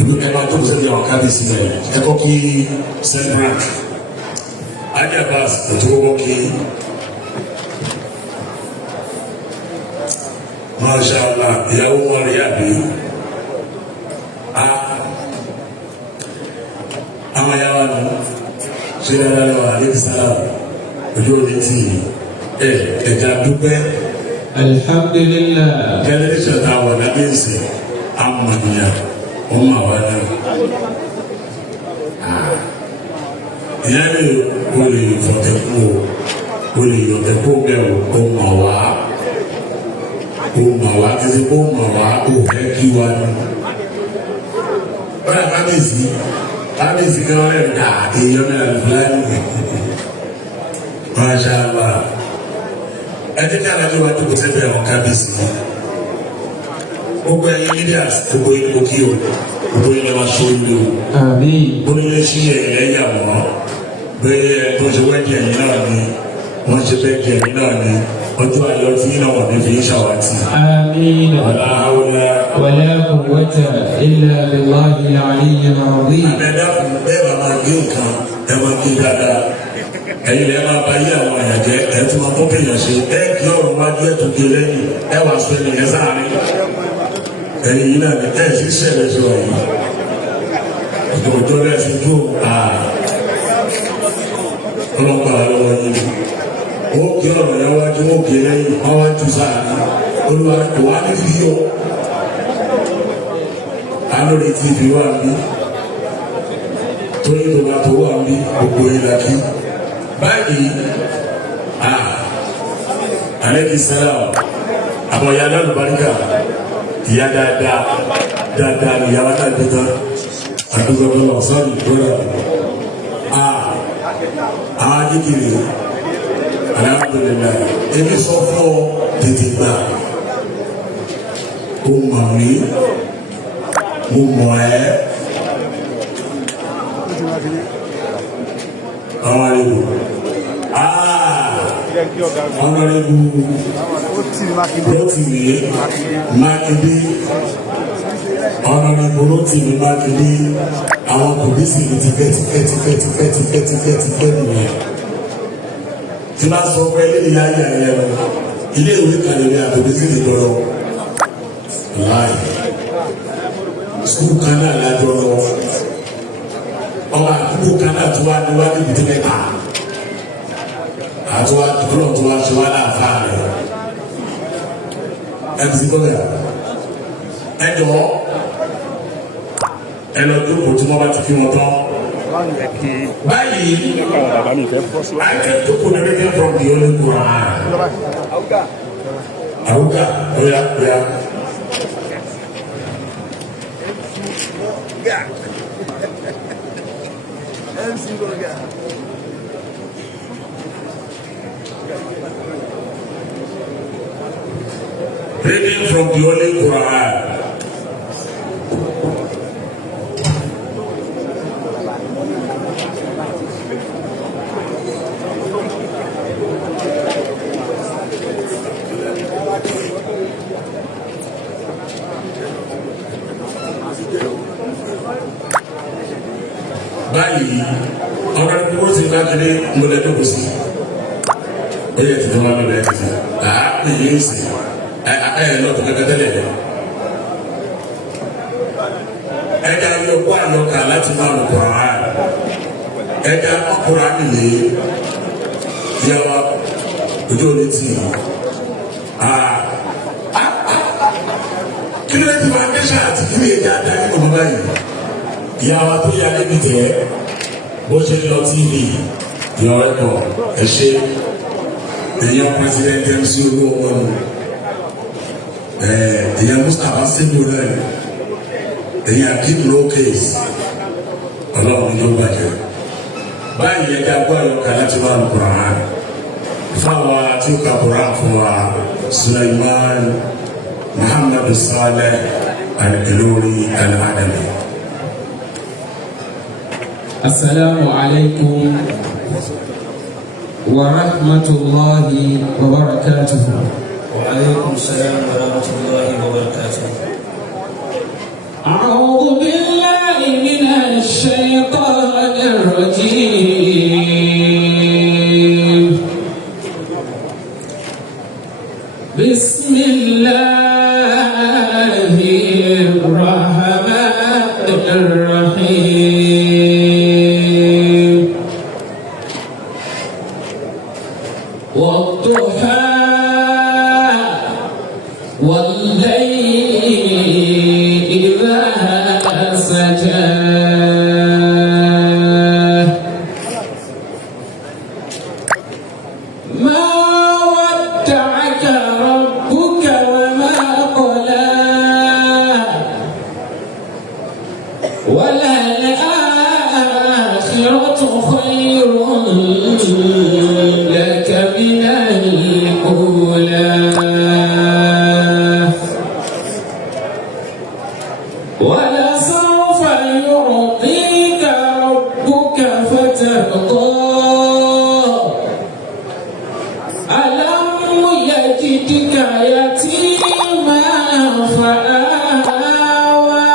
ìlú kẹfà tó kù sẹ́yìn àwọn kábíyèsí rẹ̀ ẹ̀kọ́ kí celebrant ajabas ètò owó kí masha Allah ìyàwó wọn rí àbí àwọn yàrá nù ṣe dáadáa lọ́wọ́ àdébí sára ojú òní tì í ẹ̀já dúpẹ́. Alhamdulillah. Generation ta wà lábẹ́ ìsìn amọ̀nìyàn wọ́n máa wá náà. Ìyá mi ò lè fọ̀tẹ̀ kú o lè yọ̀tẹ̀ kú bẹ́ẹ̀ o mà wá títí kó mà wá o fẹ́ kí wá ní. Bọ́lá kábíyèsí kan rẹ̀ ká èèyàn náà fúláì. Masha Allah. Ẹni tí a lọ́jọ́ wájú kò sẹ́fẹ̀ àwọn kábíyèsí mọ́. Gbogbo ẹ̀yin leaders gbogbo yín kò kí o gbogbo yín lọ́wọ́ aṣọ ìlú o. Gbogbo yín sí ẹ̀yìn ẹ̀yà wọ́n bẹ́ẹ̀ tó ṣe wẹ́ẹ̀dì ẹ̀yìn náà ni wọ́n ṣe bẹ́ẹ̀ di ẹ̀yìn náà ni ọjọ́ ayọ̀ tí yín náà wọ̀ ní fi ń ṣàwátì. Àmín. Wala hawla wala quwwata illa billahi al-aliyyil azim. Àbẹ̀dá bẹ́ẹ̀ bá máa gbé nǹkan ẹ máa gbé dáadáa. Ẹ̀yin lẹ́yìn máa bá yí àwọn èèyàn jẹ́ ẹ̀ tún máa bọ́ kéèyàn ṣe ẹ̀ kí ọ̀rọ̀ wájú ẹ̀ tó gé lẹ́yìn ẹ̀ wà sọ ẹ̀yìn ẹ̀ sáàárín. Ẹ̀yin yìí náà ní ẹ̀ sì ṣẹlẹ̀ sí ọ̀yìn. Ìdòwòjọ́ rẹ̀ ti dùn ọlọ́pàá lọ́wọ́ yìí. Ó kí ọ̀rọ̀ yẹn wájú ó gé lẹ́yìn wọ́n wá jù sáàárín. Olúwa kò wá ní fídíò. Alórí TV wà ní. Tóyìn tó bá tó wà ní gbogbo ìlàkí. Báyìí aleyhi salam àwọn ìyá alálùbáríkà ìyá dáadáa ni ìyá náà dé tán àdúgbò lọ sọ́ọ̀nì ìgbóná àwọn ajíkiri alhamdulillah èmi sọ fún ọ tètè gbà ó mọ̀ mí mo mọ̀ ẹ́ àwọn àlejò ọ̀nàrẹ́bù Rotimi Mákindé ọ̀nàrẹ́bù Rotimi Mákindé àwọn pòlísì ní ti tipẹ́ nìyẹn. Tí bá sọ pé ilé ìyá yà yẹ lọ ilé ìwé kan lè àtòlísì lè lọ láì sukùl kan náà lájọ lọ ọba àdúgbò kan náà tó wá níwájú ìdílé ká àti wá dúró tó wá ṣe wá láàfáà rẹ ẹni tí kò lè ẹ jọ ẹ lọ dúró tí wọn bá ti fi wọn tán báyìí àìkẹ́ tó kù ní everything from the Holy Quran àwùgá oya. Reading from the Holy Quran. Báyìí ọ̀rọ̀ ìdúró sí Mákindé ńlọdẹ kò sí ó yẹ ti dọ́wọ́ lọ́dẹ ti sè èyí ń sè lọ́tọ̀ kẹ́kẹ́ tẹ́lẹ̀ ẹ̀ka yọkọ àyọkà láti máa lọ Kùránì ẹ̀ka Kùránì lè yàwá ojú òní tì kí ló ti máa kẹ́sà àti kí ló yẹ kí a dá nínú bàbá yìí ìyàwó tó yà níbi tẹ bó ṣe lọ TV yọ ẹkọ ẹ ṣe èèyàn pírẹsidẹntì MC owó ọmọ nù èèyàn Mustapha sínú rẹ èèyàn keep low case Ọlọ́run ló bàjẹ́ báyìí ẹjẹ agbó àyọkà láti wà ní Quran fáwọn àti òkà Quran fún wa Sulaiman Muhammadu Saleh Al-Ilori Al-Adami. Assalamu alaikum wa rahmatullahi wa barakatuhu. Wa alaikum salam wa rahmatullahi wa barakatuhu. أعوذ بالله من الشيطان الرجيم بسم الله الرحمن الرحيم والضحى والليل إذا سجى ما ودعك ربك وما قلى وللآخرة خير لك من الأولى ولسوف يعطيك ربك فترضى ألم يجدك يتيما فآوى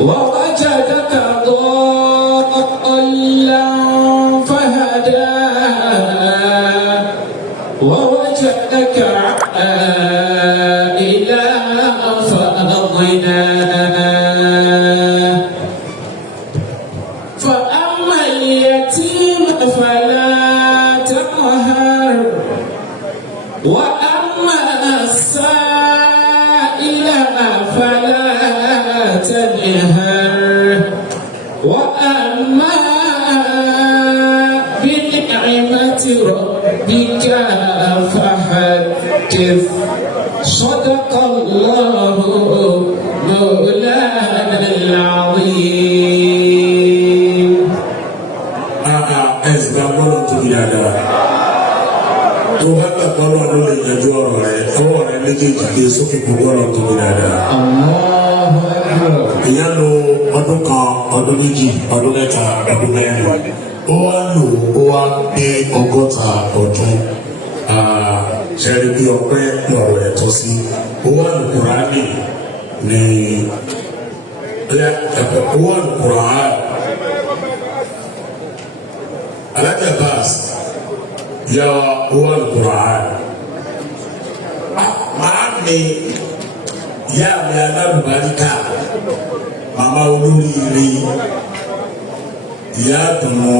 ووجدك ضالا فهدى ووجدك عائلا فأغنى فأما اليتيم فلا تقهر وأما السائل فلا تنهر وأما بنعمة ربك فحدث صدق الله مولانا العظيم. ẹ̀sìn agbọ́dọ̀ tóbi dáadáa tó bá gbàgbọ́ náà ló lè yanjú ọ̀rọ̀ rẹ̀ ọwọ́ rẹ̀ méjèèjì lé sókè kó gbọ́dọ̀ tóbi dáadáa. ìyá lo ọdún kan ọdún méjì ọdún mẹ́ta ọdún mẹ́rin ó wá lò ó wá gbé 100 ọdún ṣẹ́rí bí ọpẹ́ lọ́rọ̀ ẹ̀ tọ́ sí ó wá lò Kùránì ní ó wá lò Kùránì Alhaji Abbas yà ó wá lò Kùránì màá mi yá mi alábùbáríkà màmá olóríire ìyá dùnú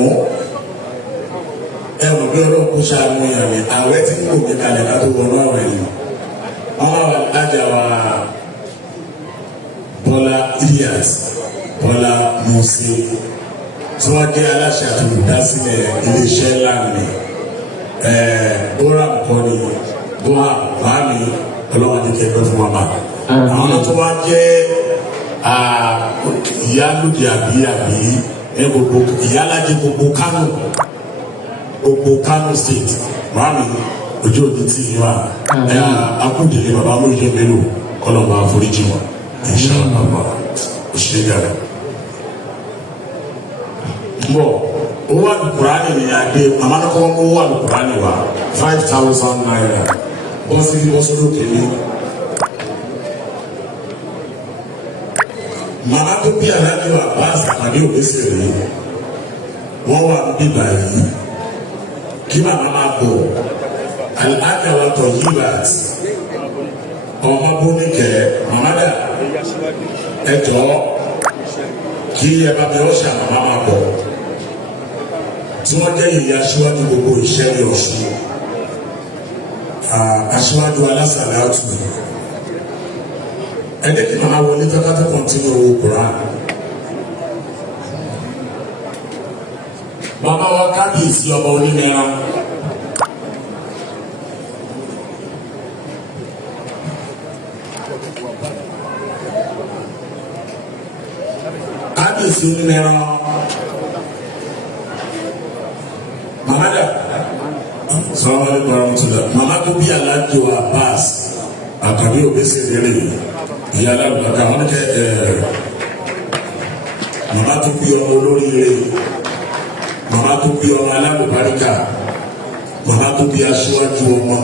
ẹ̀wọ̀n bí ọlọ́run kó ṣàánú ìyàwó àwẹ̀ tí kò gbé kalẹ̀ ká tó wọnú àwẹ̀ yìí wọ́n wá lájà wa Bọ́lá Ilyas Bọ́lá Mose tí wọ́n jẹ́ aláṣẹ àti olùdásílẹ̀ iléeṣẹ́ láàmì bóra nkọ́ni bóra báàmì ọlọ́wọ́n ti kẹ́kẹ́ fún wa bá àwọn tó wá jẹ́ ìyálóde àbí gbogbo ìyálàjẹ gbogbo Kano state wàhálà ojú òbí tí ì wá akúndélé bàbá amóyè mélòó kọlọmọ àforíjì wọn inshallah bàbá òṣèré gàrẹ. bọ owó àlùkùránì ni adé àmàlùkọ owó àlùkùránì wa 5,000 naira bọ́sí lókè ní. màmá tó bí aláàbí wa bá àsàkàdé òbẹ́sẹ̀ rèé wọ́n wà bíbá yìí kí màmá máa bọ̀ aláàbí wa tọ̀ yí bàt ọmọ bóníkẹ́ màmá dà ẹ jọ kí ẹ bá bẹ ọ̀ṣà màmá máa bọ̀ tí wọ́n jẹ́ ìyá aṣíwájú gbogbo ìṣẹ́lẹ̀ Ọ̀ṣun aṣíwájú alásàlátù ẹni kí màmá wọlé tó kátó kọ́ntínú owó Quran. Bàbá wa kábíyèsí ọba onímẹ̀ra kábíyèsí onímẹ̀ra màmá dà sọ́wọ́n ní kọ́ramọ́tòlá màmá tó bí aláàjì wa Abbas àkàbí òbẹ́sẹ̀ rẹ̀ ìyá alábùbákà wọn kẹ màmá tó bí ọmọ olóríire màmá tó bí ọmọ alábùbáríkà màmá tó bí aṣíwájú ọmọ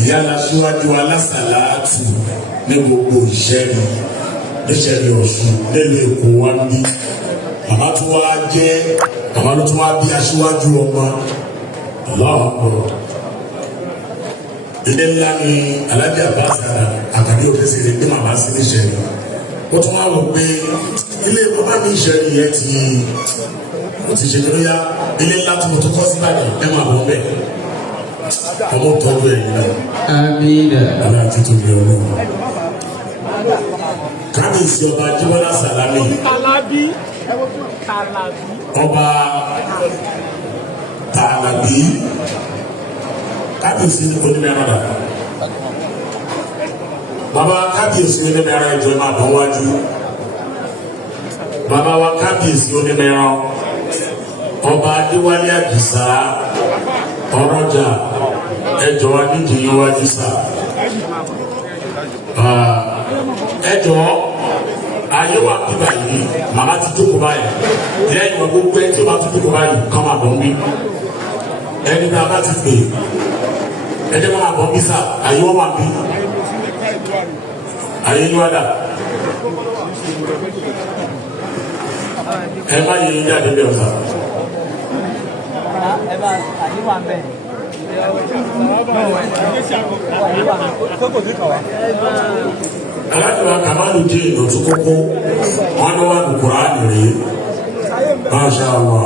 ìyá aṣíwájú alásàlátù ní gbogbo ìṣẹ́ni níṣẹ́ni Ọ̀ṣun nílùú Èkó wá ń bí bàbá tó wá jẹ́ bàbá ló tó wá bí aṣíwájú ọmọ lọ́wọ́ ilé ńlá ni alájà bá sára àkàdé òfìsì rẹ̀ pé màmá sí níṣẹ́ni ó tún wá wò pé ilé bàbá mi ìṣẹ́ni yẹn ti ṣe kí ló yá ilé ńlá tí mo tó kọ́ sí Ìbàdàn ẹ máa bọ̀ bẹ́ẹ̀ ọmọ tọ́jú ẹ̀yìn náà. Amina. Aláàtí tó bí ọlọ́run. Kábíyèsí ọba Jíbọ́lá Sàlámì. Ọba Tàlàbí. Kábíyèsí onímẹ̀rọ̀dà. Bàbá kábíyèsí onímẹ̀rọ̀ ìjọ máa bọ̀ wájú. Bàbá wa kábíyèsí onímẹ̀rọ̀. Ọba Adéwálé Àdìsá. Ọrọ̀jà ẹjọ́ nídìí iwájú sá ẹjọ́ ayé wa bíbá yìí màmá ti jókòó báyìí lẹ́yìn wọn gbogbo ẹ tí o bá ti jókòó báyìí kọ́ máa bọ̀ ń bí ẹni bí a bá ti pè ẹjẹ́ wọn máa bọ̀ ń bí sá ayé wọn máa bí ayé yín wá dà ẹ má yẹ yín jáde bẹ́ẹ̀ sá. Alájọba Kamalu dé ìdọ̀tí kókó wọn ni wọn kúrò ánìrí Masha Allah.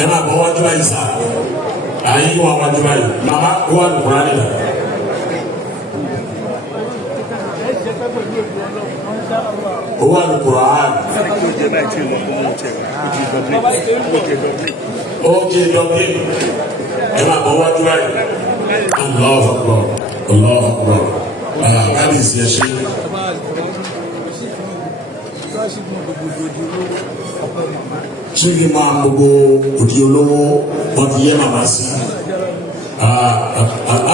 Ẹ máa bọ́ wájú báyìí sá àyè wọn wájú báyìí màmá wọn kúrò ánìrí. Owó Al-Qur'an. Oje dọ́gbé. Ẹ máa bọ̀ wájú báyìí. Allahu Akbar. Allahu Akbar. Kábíyèsí ẹ ṣe. Ṣé máa gbogbo òdi olówó wọn ti yẹ màmá sí?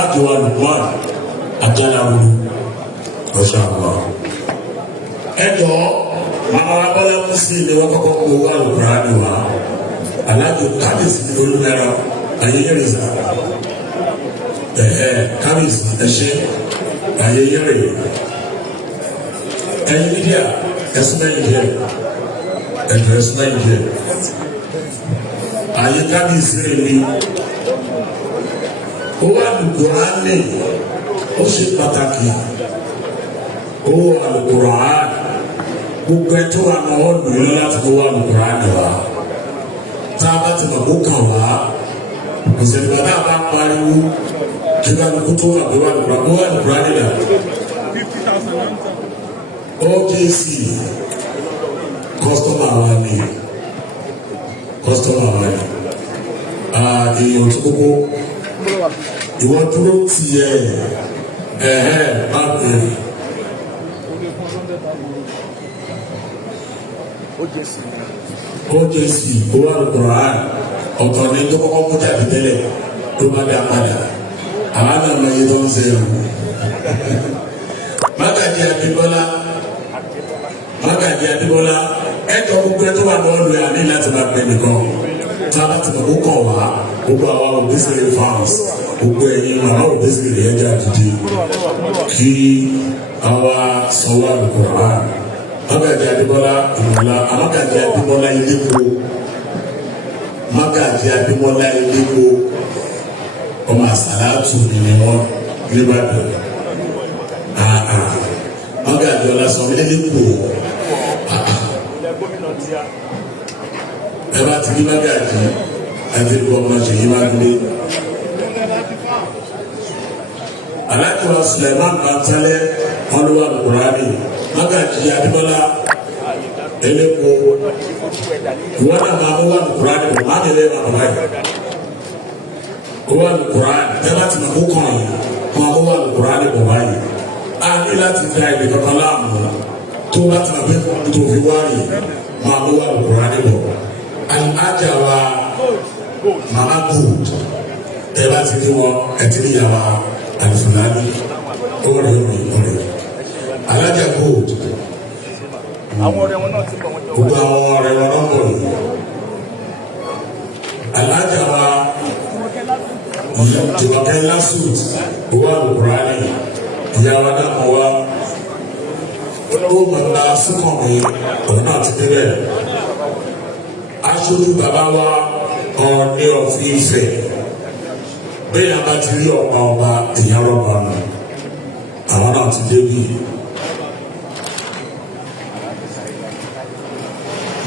Àjọ Al-Qur'an àjálà wúlò. Masha Allah. Ẹjọ́ màmá wa bọ́lá mú sí ilé wọn kọ́kọ́ kó owó Al-Qur'ani wa alájò kábíyèsí ní olùdarí ayẹyẹrẹ sá kábíyèsí ẹṣẹ ayẹyẹrẹ ẹyin díà ẹsùn mẹyìn díẹ ẹjọ ẹsùn mẹyìn díẹ ayé kábíyèsí rẹ ní owó Al-Qur'ani ó ṣe pàtàkì owó Al-Qur'an gbogbo ẹjọ́ wa náà wọ́n lò yín láti owó Al-Qur'an wa tá a bá ti mọ̀ kó kàn wá ìṣẹ̀lẹ̀ bàbá bá pariwo kí bá ní kó tó wà owó Al-Qur'an nìyà OJC kọ́sítọ́mà wa ni èèyàn tó kókó ìwọ́n dúró tiẹ̀ bá bẹ̀rẹ̀. OJC owó Al-Qur'an ọ̀tọ̀ ní tó kọ́kọ́ kó jáde tẹ́lẹ̀ tó bá dá padà àwọn àgbà yìí tó ń ṣe yàn. Mágàjí Adébọ́lá ẹ̀jọ̀ gbogbo ẹ̀ tó wà lọ́ọ́ lóyè àní láti máa pè nìkan tá a bá ti mọ̀ kó kàn wá gbogbo àwa Obesere fans gbogbo ẹ̀yin màmá Obesere ẹ̀jẹ̀ àdìdì kí àwa sanwó Al-Qur'an. Mágàjí Adébọ́lá ìmọ̀lá Mágàjí Adébọ́lá Iléko Mágàjí Adébọ́lá Iléko ọmọ àsàlátù ni wọn nígbàdàn Mágàjí Ọlásànmí Iléko ẹ bá ti rí Mágàjí àti ọmọ Ṣèyí Mákindé Aláàjì wa Suleiman Bàtálẹ́ wọn ló wà Al-Qur'ani. Mágàjí Adébọ́lá Iléko wọn náà máa mú wà Al-Qur'ani bọ̀ máa nílé máa bọ̀ báyìí wà Al-Qur'ani tẹ́lá ti máa kó kàn yìí máa mú wà Al-Qur'ani bọ̀ báyìí a ní láti da ìdè kankan láàmú tó láti máa bẹ tó fi wáyé máa mú wà Al-Qur'ani bọ̀ alájà wa mama Gold tẹ́lá ti ní wọn ẹtí níyàwó Al-Fulani ọ̀rẹ́ Alájà Gold àwọn ọ̀rẹ́ wọn náà ti bọ̀ wọ́n jọ wá. gbogbo àwọn ọ̀rẹ́ wọn náà bọ̀ yìí. alájà wa Jùmọ̀kẹ́ Lásùt owó àlùkùránì ìyá wa náà mọ̀ wá ó mọ̀lá súnkànmí òun náà ti débẹ̀. aṣojú bàbá wa Ọọ̀ni of Ifẹ̀ bẹ́ẹ̀ ni a bá ti rí ọ̀pá ọba ìyá rọ̀bà nù àwọn náà ti débi.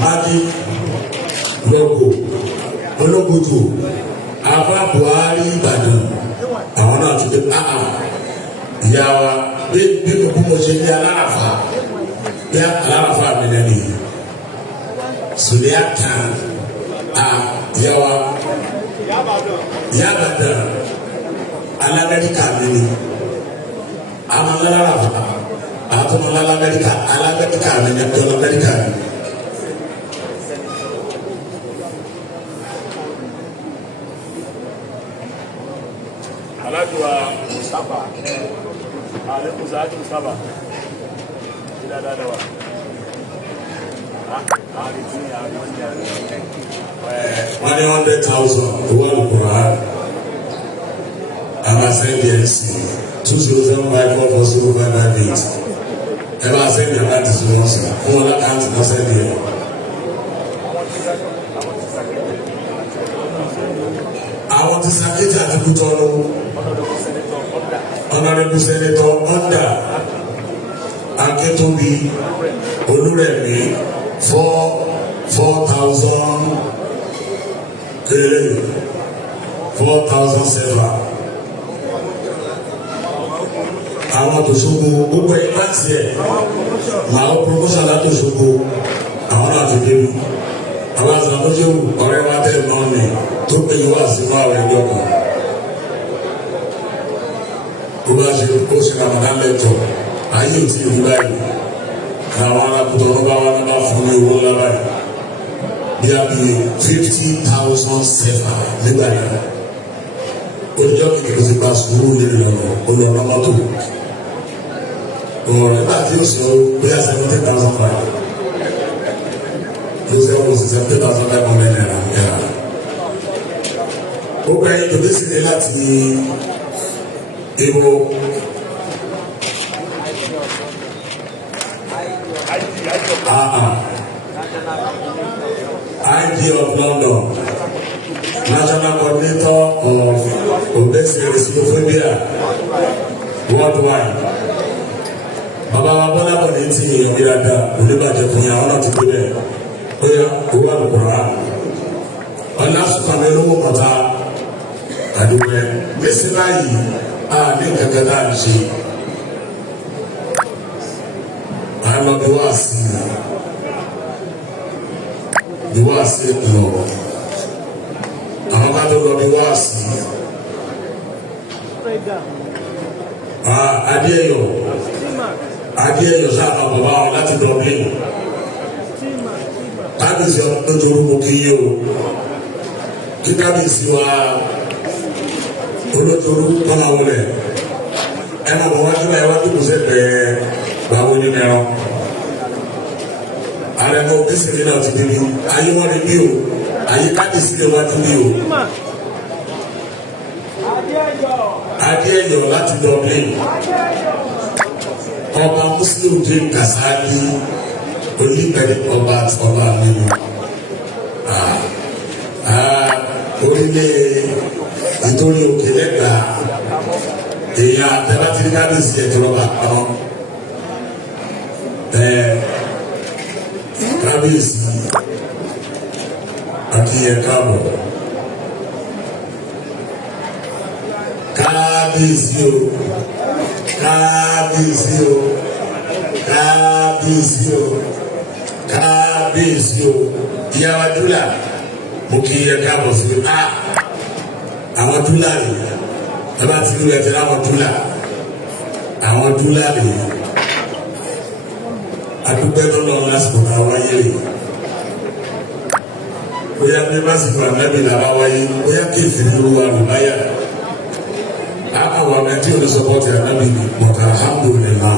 Madi lọ́gò ológojò Afa Buhari Ìbàdàn àwọn náà ti dé ìyá wa bí mo ṣe ní aláàfà bí aláàfà mi nà nìyí sùnìyà kan ìyá wa Ìbàdàn alamẹ́ríkà mi ni amalára àtúmọ̀lá alamẹ́ríkà mi ni ẹgbẹ́ alamẹ́ríkà mi. Alájùwà Mustapha Alekusa Mustapha ìdá dáadáa wa. Wọ́n ní 100,000 owó àlùkùrá àmàsẹ́ndì ẹ̀sì 207544058 ẹ bá sẹ́ndì àkáǹtì sí wọn sí fún wọn lákáǹtì náà sẹ́ndì ẹ̀. Àwọn ti sàkéjì àti kútọ́nù Honorable Senator Onda Akíntóbi Olúrẹ̀mí 4,000 kéré 4,000 sefa. Àwọn tòṣogbo gbogbo ẹ̀ láti ẹ̀ màá promotion láti Òṣogbo àwọn náà ti débi. Àwọn àtàlọ́jọ́ ọ̀rẹ́ wa tẹ̀ mọ́ ni tó pé yín wá sí fún àwọn ẹgbẹ́ ọkàn. Ó bá ṣe kó ṣe Ramadan lẹ́tọ̀ ayé ò tí ì rí báyìí. Àwọn arákùtọ̀ ló bá wá ní bá fún ní owó ńlá báyìí. Bí a bí 50,000 sefa nígbà yẹn. Olùjọ́ kìkì kò ti gba sùúrù lórí lọ́nà olùrànlọ́ mọ́tò. Ọ̀rọ̀ nígbà tí ó sọ bí a 70,000 naira. Ó sẹ́ wọ́n sì 70,500 naira. Ó gba ẹyin tó dé sílẹ̀ láti Ìbò. IG of London, National Coordinator of Obesity and Xenophobia worldwide. Bàbá wa Bọ́lá Bọ̀dé tí èèyàn bí dada oníbàjẹ́ fún yàrá náà ti gbé bẹ́ẹ̀. Ó yẹ owó àlùkùrá. Ọ̀nà àsùnkànmí ló mú kọ̀tà àdúgbò. Gbèsè báyìí ní kẹ̀kẹ́ náà ń ṣe. Àlọ́ bí wá sí bí wá sí lọ. Àwọn bá tó lọ bí wá sí. Adéyọ̀ sábà bàbá wọn láti Dublin. Kábíyèsí ọdún orúkọ kí yé o. Kí kábíyèsí wa olótòrú kọ́nà wọlé. Ẹ máa bọ̀ wájú ẹ wájú kò sẹ́gbẹ̀ẹ́ báwo ni mẹ́rọ. Ààrẹ náà bísí ní náà ti débi. Ayé wọn ni bí o. Ayé kábíyèsí lè wájú bí o. Adéyọ̀ láti Dublin. Ọba Muslim dín Kasali oníbẹ̀rẹ̀ ọba nínú. Orílẹ̀ nítorí òkè lẹ́gbàá èèyàn àtẹ́bátìrí kábíyèsí ẹ̀jọba àwọn kábíyèsí àti ẹ̀ka àbọ̀ kábíyèsí o kábíyèsí o kábíyèsí o kábíyèsí o ìyàwó dúlà mo kì í ẹ̀ka àbọ̀ sí àwọn dúlà rè ẹ bá ti rí ẹtẹ láwọn dúlà rè adúgbò ẹ̀dọ́ náà lásìkò náà wáyé rè bóyá bí lásìkò ànábì làbá wáyé bóyá kéèfì nínú wa ló báyà àwọn ọmọ ẹtí olùsọpọ̀tì ànábì pọ̀tà alhamdulillah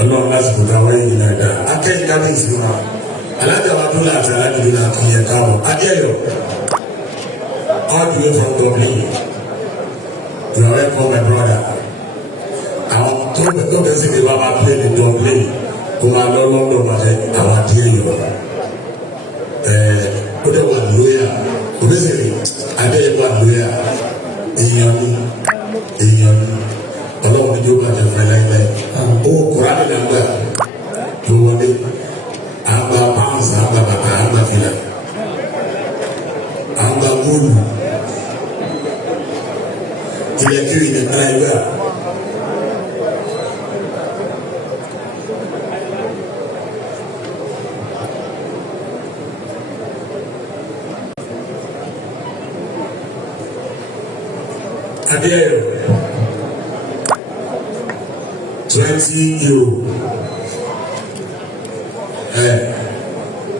ọlọ́run lásìkò táwọn yìí náà dá akẹ́yìn kábíyèsí wa alájà wa dúró àti alájùlọ náà kì í yẹ káwọn adéyọ all the way from Dublin you are welcome my brother àwọn tó bẹ́ẹ̀ sì ni wọ́n máa play ní Dublin kó máa lọ London máa jẹ àwọn adéyọ ó dẹ̀ wà lóyà òbẹ́sẹ̀rẹ̀ adéyọ wà lóyà èèyàn ni ọlọ́run ní yóò bàjẹ́ fún ẹ láìláì owó kùránì náà gbà tó wọlé àgbà pounds àgbà bàtà àgbà fìlà àgbà góòlù ilẹ̀ kiri ní tara ẹgbà adéyẹ̀rọ 20 euro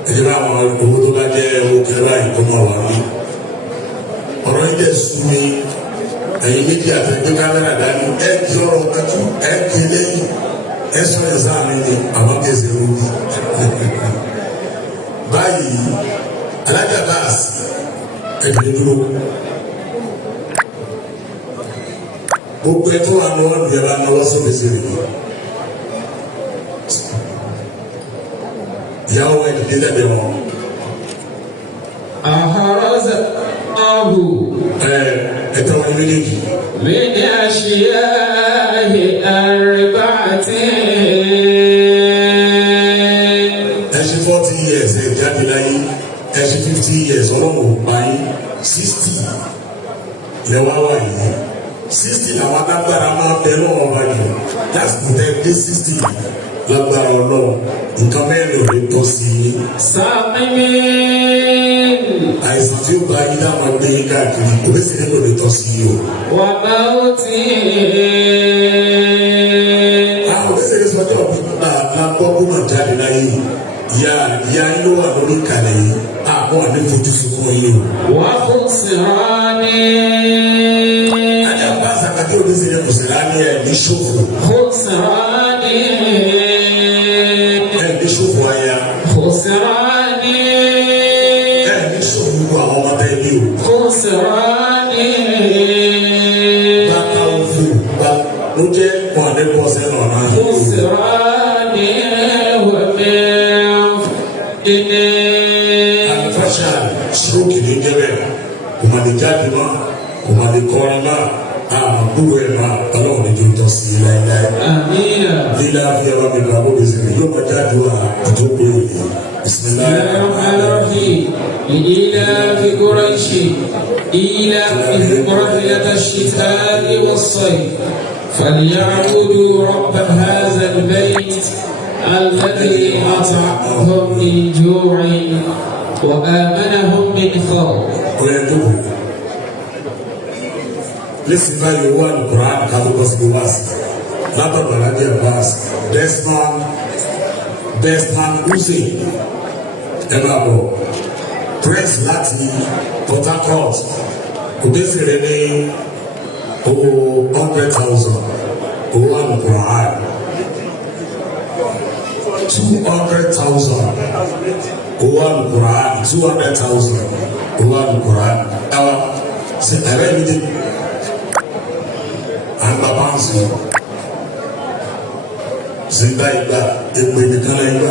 ẹ̀jẹ̀ bá àwọn owó tó bá jẹ́ owó kẹrọ àìkọ́mọ̀ wà ní ọ̀rọ̀ ìjẹ́ sùn ní ẹ̀yìn méjì àtẹ̀gbẹ́ kámẹ́rà dání ẹ̀ kí ọ̀rọ̀ kẹtù ẹ̀ kí lẹ́yìn ẹ̀ sọ ẹ̀ sáà mi ní àwọn kẹsẹ̀ rúbi báyìí alájà báàsì ẹ̀dẹ̀ dúró gbogbo ẹ̀ tó wà ní ọ̀rọ̀ ìjọba náwó sọ̀bẹ̀sẹ̀ rẹ̀ ìyàwó ẹ̀ dìde lẹ́bẹ̀ wọn. àhàrọ́sẹ̀ ọ̀hù. ẹ̀tọ́ wọn ní méjèèjì. mini àṣìyáyé àrùbáàtì. ẹ ṣe 40 years ẹ jáde láyé ẹ ṣe 50 years ọlọ́run ò pa yín 60 lẹ́wọ́ wà yìí 60 àwọn alágbára máa bẹ lọ́wọ́ wájú lásìkò tẹ́ dé 60 lágbára ọlọ́run nǹkan mẹ́rin ò lè tọ́ sí i. sàmìmí. àìsàn tí ó bá yín dáhùn gbé yín káàkiri kò lè sẹ́ni kò lè tọ́ sí i o. wà á bá ó ti. àwọn oníṣègùn sọjọ́ ọ̀gbìn àgbọ̀ gbọ́mọ̀ jáde láyé ìyá yín ló wà lórí ìkàlẹ̀ yìí àbọ̀ ní fojú sunkún yìí o. wà á fún sìrání. ajá bá sàkàtì oníṣègùn kò sì rání ẹ̀ ní ṣòfò. fún sìrání. ní ṣòfò aya. Khusrani. ní ṣòfò gbogbo àwọn ọmọ bẹ́ẹ̀ ni o. Khusrani. bàtà òfò ló jẹ́ pọ̀nlẹ́pọ̀sẹ̀ náà. Khusrani wà mí. àlùfáàṣà ṣókè ní jẹ́bẹ̀ kò má lè jáde mọ́ kò má lè kọrin mọ́ àbúrò ẹ̀ máa ọlọ́run ní jù tọ́ sí láíláí. Amina. lílá fi ọ̀rọ̀ mi gbàgbọ́ bẹ̀sẹ̀ rẹ̀ yóò máa jáde wá àtúntò yìí. bismillahirrahmanirrahim. لإيلاف قريش إيلافهم رحلة الشتاء والصيف فليعبدوا رب هذا البيت الذي أطعمهم من جوع وآمنهم من خوف. Listen by your word, Quran, Catholic was Lata Baladi Abbas, Desmond Hussein, Ebabo, Prince Lati, Port Harcourt, Obesi Rene, 100,000, One Quran, 200,000, One Quran, 200,000, One Quran. Say, I read it. Agbabansi Zinda igba ekpe nìkan náà igba.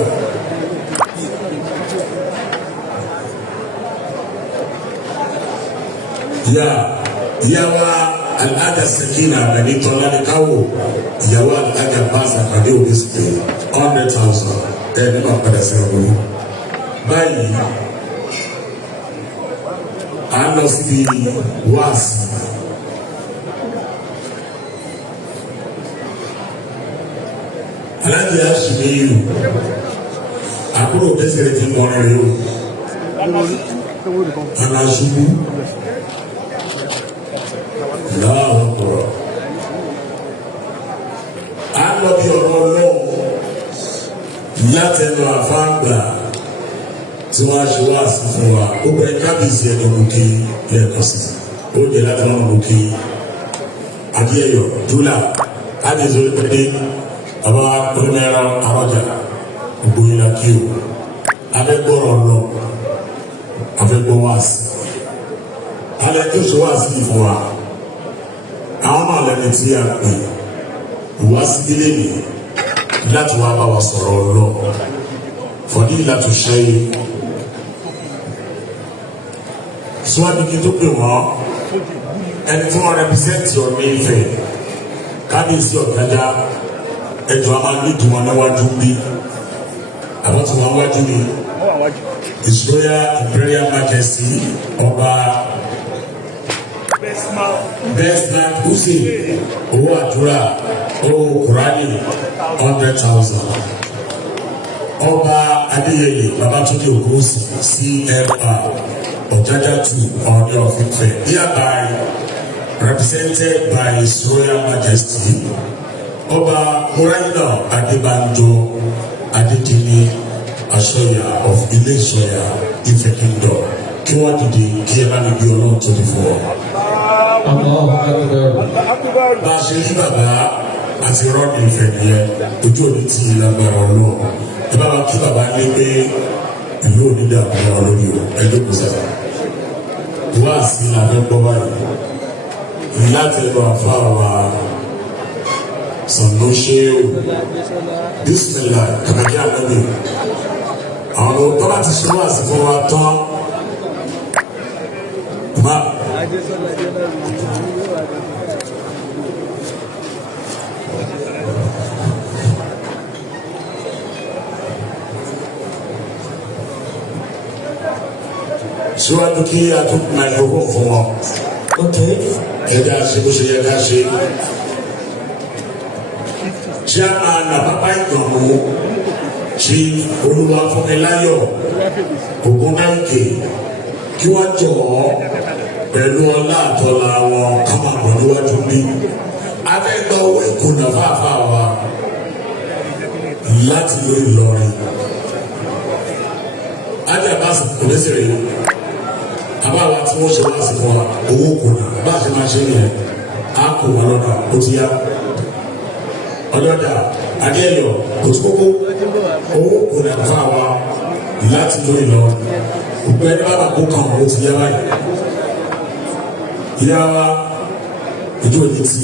Ìyàwó Alhaja Sakina Gani Tọ́lá ní káwọ́ ìyàwó Alhaja Basa Kàdé Onísìkè 100,000 ẹ̀ nígbà padà sí ọ̀gbọ́n. Báyìí a lọ síbi wáàsì. Aláàjì àṣìlẹ̀ yìí àkúrò tẹ́sẹ̀rẹ̀ ti mọ̀rọ̀ rẹ̀ o aláṣubú láàrùn a lọ bí ọ̀rọ̀ ọlọ́run látẹnu àfáàgbà tí wọ́n á ṣe wá sí fún wa ó bẹ kábíyèsí ẹni òkè lẹ́ẹ̀kan sí ó jẹ látẹnu òkè adéyẹyọ dúlà adézọlẹ pẹ̀lẹ́ àbá onímọ̀ẹ́rọ àrọ́jà gbogbo yín la kí o abẹ́gbọ́rọ̀ lọ abẹ́gbọ́ wá sí alẹ́ tó ṣe wá sí ìfọ̀ wa àwọn náà lẹ́ni tí a pè wá sí ilé mi láti wá bá wa sọ̀rọ̀ lọ fọdí láti ṣe é síwájú kí n tó pè wọ́n ẹni tí wọ́n rẹpísẹ́ǹtì Ọ̀ọ̀ni Ifẹ̀ kábíyèsí Ọ̀jájá ẹjọ́ a máa ní ìdùnnú níwájú bí àwọn tí wọ́n wájú mi His Royal Imperial Majesty ọba Bestman Hussein owó àdúrà owó Kùránì 100,000 ọba Adéyẹyè Babátúndé Ògúnwùsì CFR Ọ̀jájá 2 Ọ̀ọ̀ni of Ifẹ̀ hereby represented by His Royal Majesty ọba Muraina Adébánjọ Adédìní Aṣọ̀yà of Ilé-Ìṣọ̀yà Ifẹ̀ Kingdom kí wọ́n dìde kí ẹ bá mi gbé Ọlọ́run tó ní fún ọ. bá a ṣe rí bàbá àti rọ́ọ̀nì Ifẹ̀ nìyẹn ojú òní ti lágbára Ọlọ́run ẹ bá wa kí bàbá lé pé ìlú onídàbí olórí o ẹjọ́ kò sábà wá sí ìlànà gbọ́ báyìí láti ẹ̀rọ àfáàwà Sànó Ṣéhù bísímìlà kàkàkí àlẹ́bí àwọn ọmọ tó bá ti ṣe wá sí fún wa tán má. síwájú kí a tún microphone fún wọn ẹ̀dá ṣe bó ṣe yẹ ká ṣe chairman Àpápá Ìgànmú ṣe Olúwafúnmiláyọ̀ Ògúnnáìkè kí wọ́n jọ̀ọ́ pẹ̀lú ọlá àtọ́lá wọn ká máa bọ̀ níwájú bí abẹ́gbẹ́ owó ìkùnà fáfá wa láti lórí Ìlọrin ajábáṣe kò lè ṣeré àbáwá tí wọ́n ṣe wá sí fún wa owó kùnà bá a ṣe máa ṣe yẹn á kò wá lọ́dà ó ti yá ọlọ́dà adéyọ̀ òtúkókó owó kùnà fún àwa láti lórí Ìlọrin gbogbo ẹni bábà kó kàn ó ti yá báyìí ìyá wa ìjọ ní ti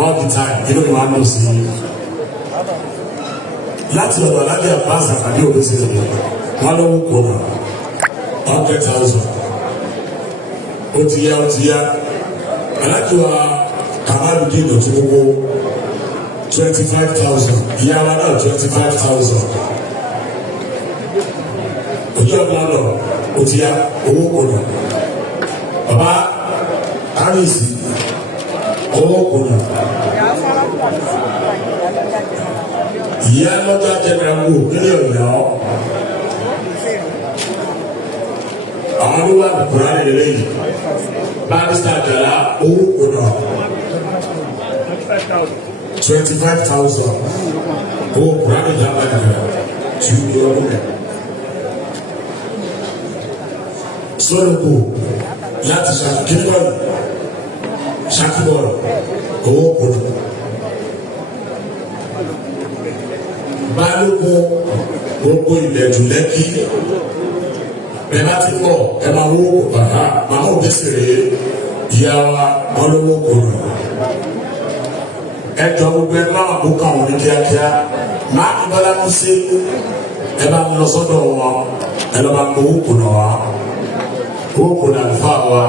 all the time inú ni wàá lọ sí láti ọ̀dọ̀ alájẹ àbáṣà àbí òbẹ́sẹ̀ wọn lọ́wọ́ kùnà 100,000 ó ti yá alájọ wa Kamaludin Òtúkókó 25,000 ìyá wa náà 25,000 ojú ọ̀gbọ́n lọ ó ti yá owó kùnà bàbá káríìsì owó kùnà ìyá lọ́jọ́ ajẹ́gbẹ̀rẹ̀ wò nílé Ọ̀yọ́ àwọn olówó àbùkùrá lè lẹ́yìn barista Àjàlá owó kùnà 25,000 owó kùnà lè dá bàjẹ́ tí ó yọ ọdún rẹ̀ sọ́dọ̀kù láti ṣàkíbọ̀lù owó kùnà Balógun gbogbo ìlẹ̀jù Lẹ́kì bẹ́ẹ̀ bá ti pọ̀ ẹ máa wó bàbá màmá òbẹ́sẹ̀ rẹ̀ ìyá wa ọlọ́wọ́ kùnà ẹjọ́ gbogbo ẹ máa kó kàn wọ́n ní kíákíá máa ní bọ́lá mú sí ẹ bá lọ sọ́dọ̀ wọn ẹ lọ́ bá gbowó kùnà wa owó kùnà fà wá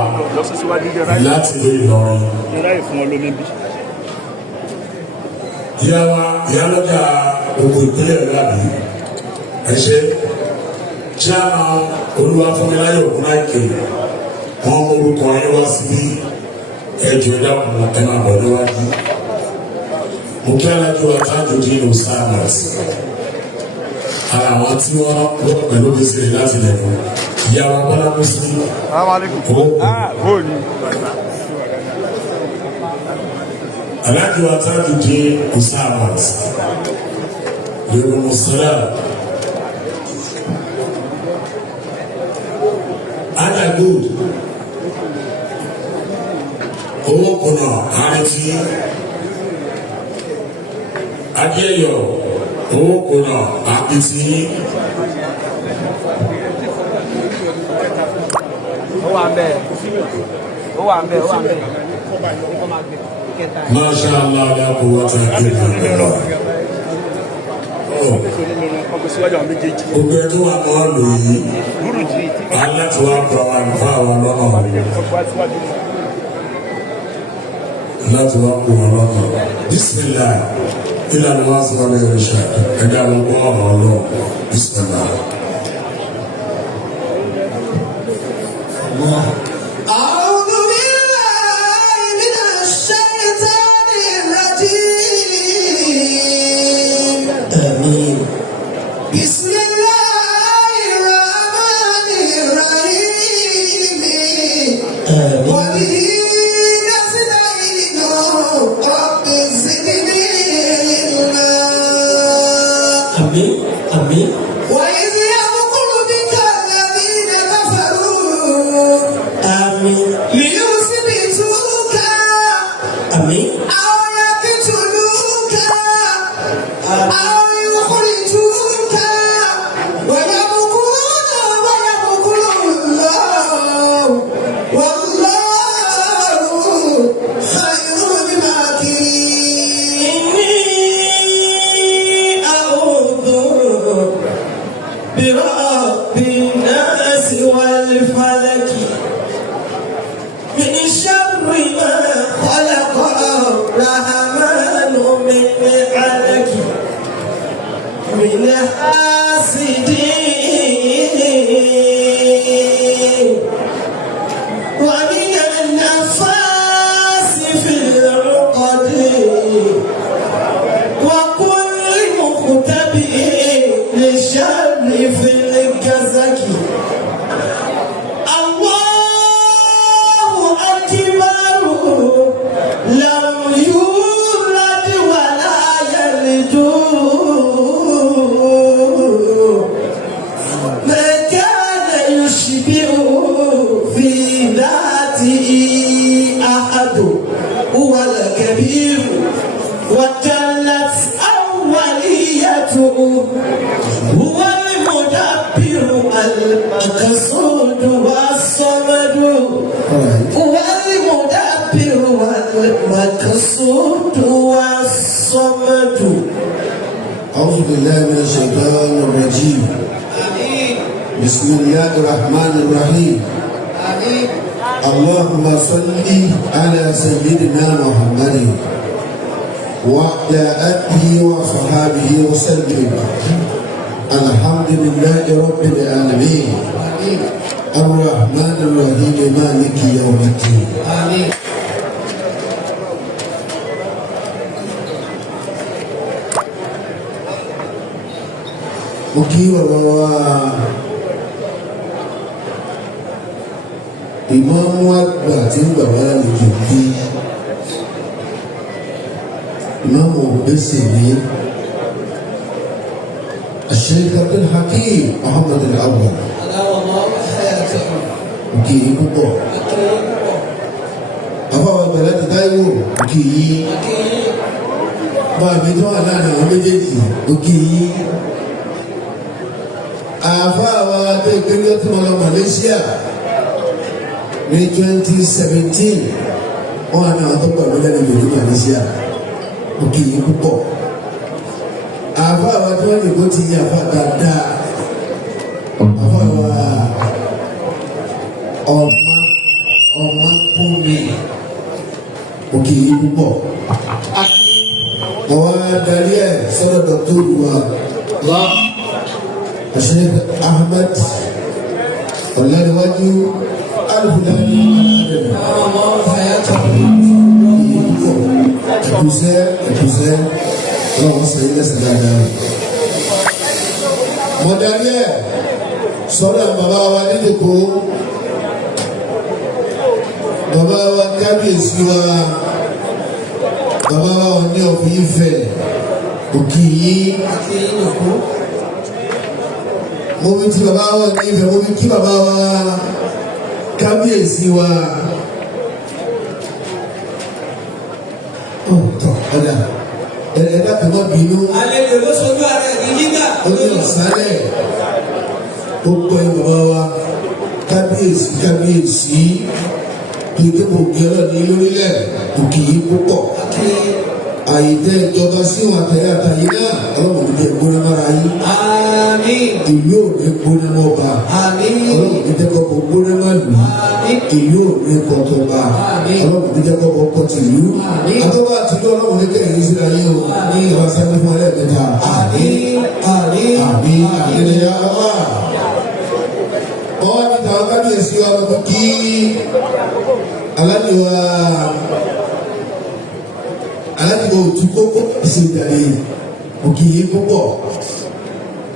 láti lè Ìlọrin. ìyá wa ìyá lọ́jà gbogbo ìpínlẹ̀ rẹ̀ àbí ẹ̀ṣẹ́ chairman Olúwafúnmiláyọ̀ Ògúnnáìkè wọn mú orúkọ yín wá síbí ẹjọ́ ìdákùn ẹ máa bọ̀ níwájú mo kí alájọ Tajudeen Osamas ara àwọn tí wọ́n wọ́n pẹ̀lú gbèsè láti lẹ́nu ìyá wa Bọ́lá Mùsùlùmí alájọ Tajudeen Osamas lórí mùsùlùmí ada good owó kùnà àrètí Adéyọ̀ owó kò náà àbísí. Ó wà bẹ́ẹ̀. Masha Allah la quwwata illa billah. Gbogbo ẹni wà mọ́ lò yìí, aláti wá pa wà nípa àwọn lọ́nà. Láti wá kó wọn lọ́nà. Bismillah, ìlànà wá sí wọn lè ṣe ẹ̀dá gbogbo ọ̀rọ̀ ọlọ́run. Bismillah. Amin. وإذ يمكر بك الذين كفروا Amin. ليثبتوك Amin. أو يقتلوك أو يخرجوك ويمكرون ويمكر الله والله خير الماكرين. برب الناس والفلك من شر ما خلق الرحمن من علك من حاسد ومن النفاس في العقد وكل مختبئ للشر في الكزك. الله أكبر لم يولد ولا يلد ما كان يشبه في ذاته أحد هو الكبير وجلت أوليته هو المدبر المقصود والصمد هو المدبر والمقصود والصمد. أعوذ بالله من الشيطان الرجيم. آمين. بسم الله الرحمن الرحيم. آمين. اللهم صل على سيدنا محمد وعلى آله وصحابه وسلم. الحمد لله رب العالمين. آمين. الرحمن الرحيم مالك يوم الدين. آمين. mo kí bàbá wa ìmáàmù àgbà tí ń gbà wá lálejò bí ìmáàmù ògbésè ní Sheikh Abdul Hakim Muhammad Al-Awwal. mo kí yín púpọ̀ àbáwọ̀ ìbẹ̀rẹ̀ ti Táíwò mo kí yín bá mi tó wà láàrin àwọn méjèèjì mo kí yín. Àfáàwà tó ìpínlẹ̀ tó mọ̀ lọ Malaysia ní 2017 wọ́n wà ní àwọn tó pẹ̀lú lẹ́nu ìlú ní Malaysia ó kì í púpọ̀. Àfáàwà tó wọ́n lè kó ti yí àfáà dáadáa àfáàwà ọmọ kúmi ó kì í púpọ̀. Àwọn adarí ẹ̀ sọ́dọ̀ dọ́kítọ́rù wa Sheikh Ahmed Ọ̀làníwájú alùpùpù ẹ̀kúsẹ́ lọ́wọ́ sẹ́yìn lẹ́sẹ̀ dáadáa. Mọ̀dàrí ẹ̀ sọ́dọ̀ bàbá wa nídìkú bàbá wa kábíyèsí wa bàbá wa ní ọ̀fìn Ifẹ̀ òkì yìí. Mo bí tí bàbá wa ní Ifẹ̀ mo bí kí bàbá wa kábíyèsí wa ẹ̀ẹ́dá kan má bínú. àlejò ló sojú ara ẹ̀ ní yíga. ó ní ọ̀sálẹ̀ ó pẹ́ bàbá wa kábíyèsí kábíyèsí kéde kò gbé ọlọ́ọ̀ni lórílẹ̀ òkè yìí púpọ̀. àyètẹ́ ìjọba sí wọn àtẹ̀yẹ àtàyè náà ọlọ́run ní gbóná mára yín. àmín. ìlú ò ní gbóná mọ́ ọba. àmín. ọlọ́run ní jẹ́ kọ́kọ́ gbóná má lù. àmín. ìlú ò ní kọ́tọ̀ bá. àmín. ọlọ́run ní jẹ́ kọ́kọ́ kọ́ tìlú. àmín. àtọ́wọ́ àtijọ́ ọlọ́run ní kẹ́hìn síra yín o. àmín. ìwà sáré fún ẹlẹ́ẹ̀mẹ́ta. àmín. àmín. àmín àmín ya Allah. ọwọ́ mi tàwọn kábíyèsí wa lọ́kọ́ kí alájọwà òtún kókó ìṣèjàre òkè yìí púpọ̀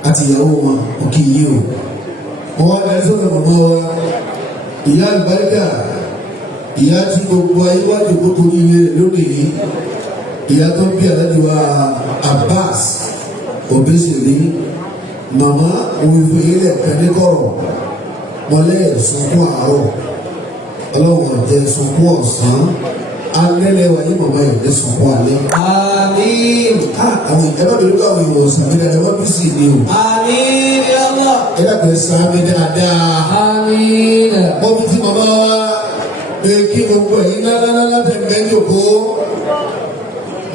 àti ìyàwó wọn òkè yìí o. wọ́n wá darí sọ́dọ̀ mọ́mọ́ wa ìyá àlùbáríkà ìyá tí gbogbo ayé wájú kó torí ilé rẹ̀ lónìí ìyá tó bí alájọwà Abbas Obesere màmá òwúfẹ́ ilẹ̀ kẹ́lẹ́kọ̀rọ̀ mọ́lẹ́ sunkún àárọ̀ ọlọ́wọ́n jẹ́ sunkún ọ̀sán alẹ́lẹ́ wa yí màmá yìí ní sunkún alẹ́. àmín. àwọn ìjọba mi ló àwọn ìwọ̀n sàmì dáadáa wọ́n bí sì ní o. àmín ya Allah. ẹ dàgbẹ́ sàmì dáadáa. àmín. wọ́n fi ti màmá wa pé kí gbogbo ẹ̀yin lálálálá tẹ̀ mẹ́jọ kó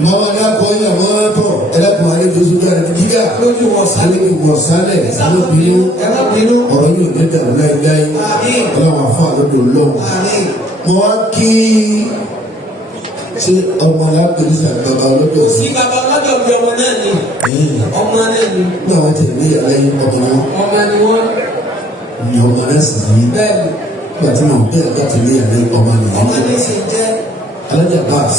màmá ní akọ yín àwọn ọ̀tọ̀ ẹ dàgbọ́ alẹ́ lóṣù tó àti jígà lójú wọn sálẹ̀. alẹ́ kò wọ̀ sálẹ̀ alóbìnrin ẹ má bínú. ọ̀rọ̀ yóò ní dàrú láíláí àmín. ọlọ́run àfọ àlọ́dọ̀ lọ́wọ́. àmín. mo wá kí ṣé ọmọ alábẹ̀rẹ̀ sí àgbàbà ọlọ́dọ̀ sí bàbá ọlọ́dọ̀ bí ọmọ náà ni. ọmọ náà ni. nígbà wọn tẹ̀lé ní ìyàrá yìí ọmọ náà ọmọ ni wọ́n. ni ọmọ náà sì yí bẹ́ẹ̀ni. nígbà tí wọn bẹ́ẹ̀ bá tẹ̀lé ìyàrá yìí ọmọ nìyí. ọmọ ní sì jẹ́. alájà báàs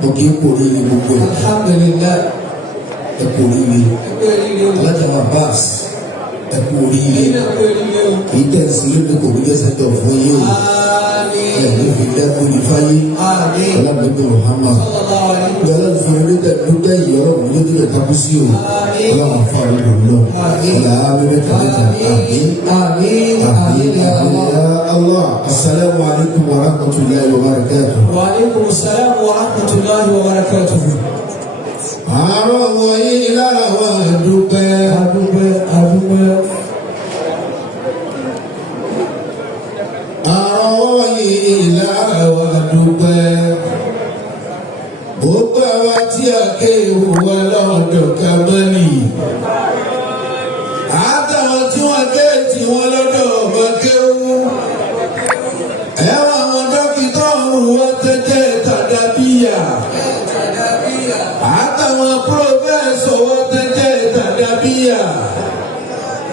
mo kì í kó oríire gbogbo ẹ̀ alhamdulillah. ẹ kó oríire ẹgbẹ́ oríire o. alájà wa báàs ẹ kó oríire ilé ẹgbẹ́ oríire o. kì í tẹ̀sí lónìí kò ní jẹ́ sẹ́jọ́ fún yín o àmín. ẹ̀ ní fi dẹ́kun ní fáyé àmín. ọlọ́dún Muhammad sallallahu alaihi wasallam. ọlọ́dún fún ẹni tẹ̀ ló dẹ́ ìyọ́ ọ̀rọ̀ ló dé ẹ̀ka kú sí o ọlọ́run fún àwọn olùdó ọ̀là amẹ́mẹ́ta mẹ́ta àmín. àmín. àmín ya Allah. Ya Allah, assalamu alaikum wa rahmatullahi wa barakatuh. wa alaikum assalam wa rahmatullahi wa barakatuh. Àárọ̀ wọ̀nyí lára wa dúpẹ́. adúpẹ́ adúpẹ́. Àárọ̀ wọ̀nyí lára wa dúpẹ́. Gbogbo àwa tí a ké ewu wa lọ́dọ̀ Kamali. Àtàwọn tí wọ́n ké tí wọ́n lọ́dọ̀ ọmọ kéwú. Ẹ̀wọ̀n àwọn dókítà ọ̀hún wọ́n tẹ́tẹ́ tàdàbíyà. Àtàwọn pírọfẹ́sọ̀ wọ́n tẹ́tẹ́ tàdàbíyà.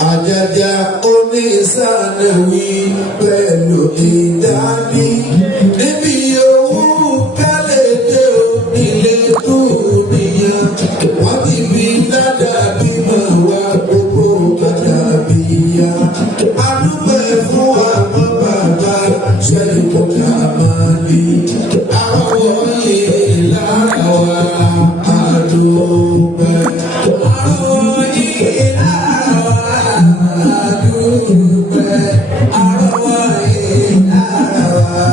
Àjàjà onísànẹ̀wì pẹ̀lú ìdání. Níbi owó kálẹ̀ dé o, ilé tó nìyẹn. Wọ́n ti fi dádàbí mọ̀ wá gbogbo dádàbíyà. Adúgbò fún àwọn bàbá sẹ́yìn tó ká máa ní. Àwọn wọ̀nyí lára wa àdúgbò. Àwọn wọ̀nyí lára wa àdúgbò. Àwọn wọ̀nyí lára wa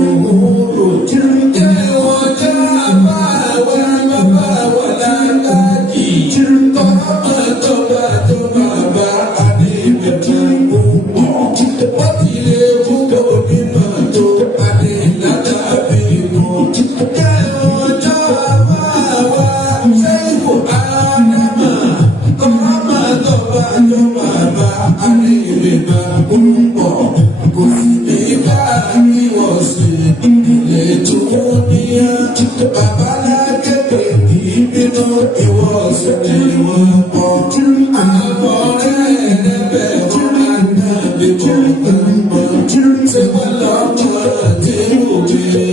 zuhuru jẹ́ ọjà báwa bàbá wà lálájì tọ́lá tọ́ba tọ́ba bá àdébẹ̀ tí ó pọ̀ wọ́n ti lè wúwo nínú tó àdéhàdà bínú jẹ́ ọjà báwa sẹ́yìn àdámà tọ́lá tọ́ba tọ́ba bá àdébẹ̀ tí ó pọ̀ kò sí ní bá mi wọ̀ sí ilé tó ní babalágége ìbínú ìwọ̀sùn ni wọ́n kọ́ àwọn ẹ̀ẹ́dẹ́gbẹ̀ wọn àgbàgbé gbọ̀ngbọ̀ngbọ̀ tí wọ́n lọ́kọ̀ tí ó gbé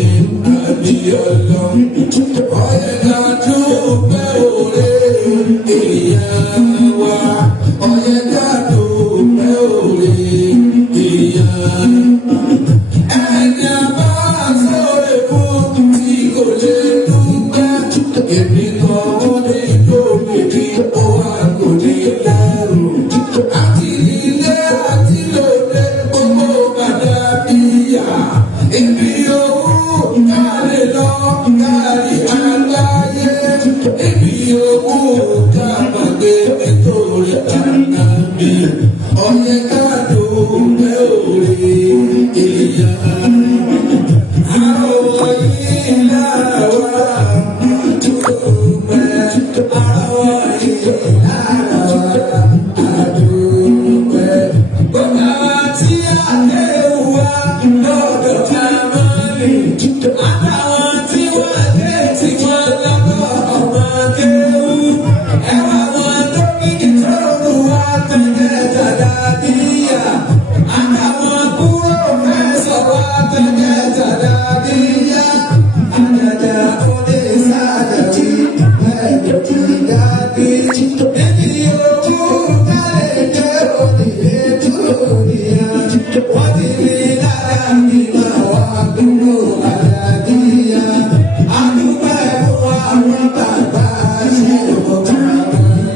àbíọ́lọ́ ọ̀yẹ̀dá tó pẹ́ òré èèyàn wa ọ̀yẹ̀dá tó pẹ́ òré èèyàn. Ẹni àbá sọ̀rọ̀ fún tí kò lè dúpẹ́. Èmi kan ó lè lómi kí ó wà kò ní lẹ́rù. Àti ilé àti lóde gbogbo padà bíyà. Ibi owó kárí lọ kárí àgbáyé. Ibi owó ká gbàgbé nítorí àná mi. Ọ̀yẹ́ ká dúpẹ́ òrè èèyàn. Àwọn yìí lára wá dúpẹ́. Àwọn yìí lára wá dúpẹ́. Bọ́lá tí a lè wá lọ́dọ̀ ká máa lè. Àtàwọn tí wọ́n lè tí wọ́n lọ́dọ̀ ọmọ kéwú. Ẹ̀wà wọn lórí ìtọ́jú wa tẹ̀lé tàdá bíyà. Àtàwọn kúrò fẹ́ sọ wá tẹ̀lé tàdá bíyà. Àdàdà òde sáàdàjì ẹ̀jọ̀ tí dàbí. Níbi ojú kálẹ̀ jẹ́ òdìdé tó níyà. Wọ́n ti rí lára mi máa wá dúró àdàbíyà. Àdúgbò ẹ̀fọ́ àwọn bàbá ṣe ọ̀gá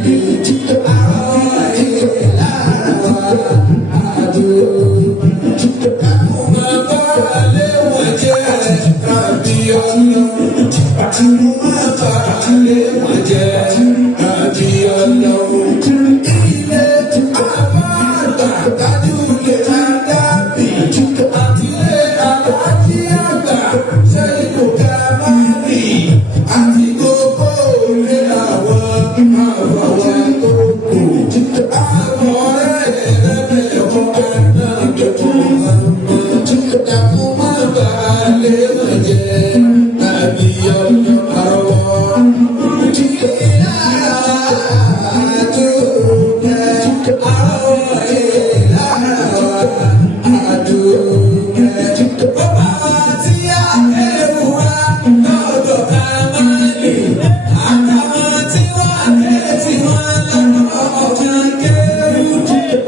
mi. Àwọn ilé lára wá àdúró. Bàbá alẹ́ wọ́n jẹ́ àbíọ́lọ́. Àti mo máa bá alẹ́ wọ́n jẹ́ àbíọ́lọ́. Ilé àbáàgbà dájú lè máa dábì. Àtìlé àbájí àgbà ṣe kò ká máa rì. Àti gbogbo ilé àwọn àwàwà tó kù. Àwọn ọ̀rẹ́ ẹ̀rẹ́bẹ̀ ọ̀gá náà dọ̀tún àmọ́. Dàkú má bà á lé wọ́n jẹ́ àbíọ́lọ́ àrọ̀wọ́. Ìlà àdúgbò àrọ̀wọ́ ìlà àdúgbò. Bàbá tí a kẹ́rù wá lọ́dọ̀ ká máa lè. Àtàwọn tí wọ́n kẹ́ tí wọ́n lọ́dọ̀ ọ̀gá kẹ́rù.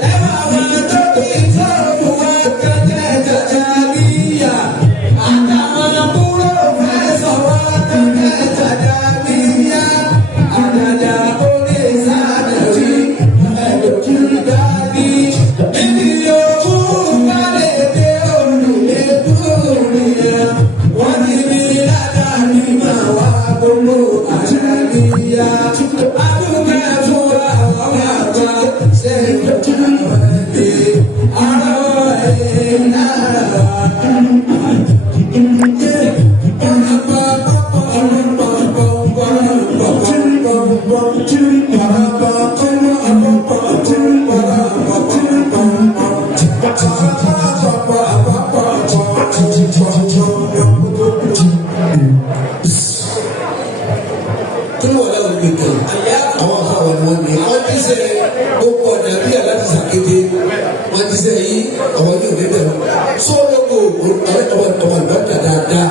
Ẹ̀wà wọn lórí ìtọ́jú wa kẹ́jẹ́ jàjà bíyà. Àtàwọn kúrò fẹ́ sọ wá kẹ́jẹ́ jàjà bíyà. Àdàdà òde sáàdàjì ẹ̀jọ̀ tí dàbí. Níbi owó kálẹ̀ dé òrùlé dúró. Wọ́n ti rí lára mi máa wá gbogbo àṣàbíyá. Àdúgbò fún àwọn àgbà ṣe ìjọba ìwádìí. Àrọ̀ ẹ̀ lára wọ́n ti sẹ́ yìí àwọn yóò dé bẹ̀rù sọ́wọ́ kò ọmọ ìbáta dáadáa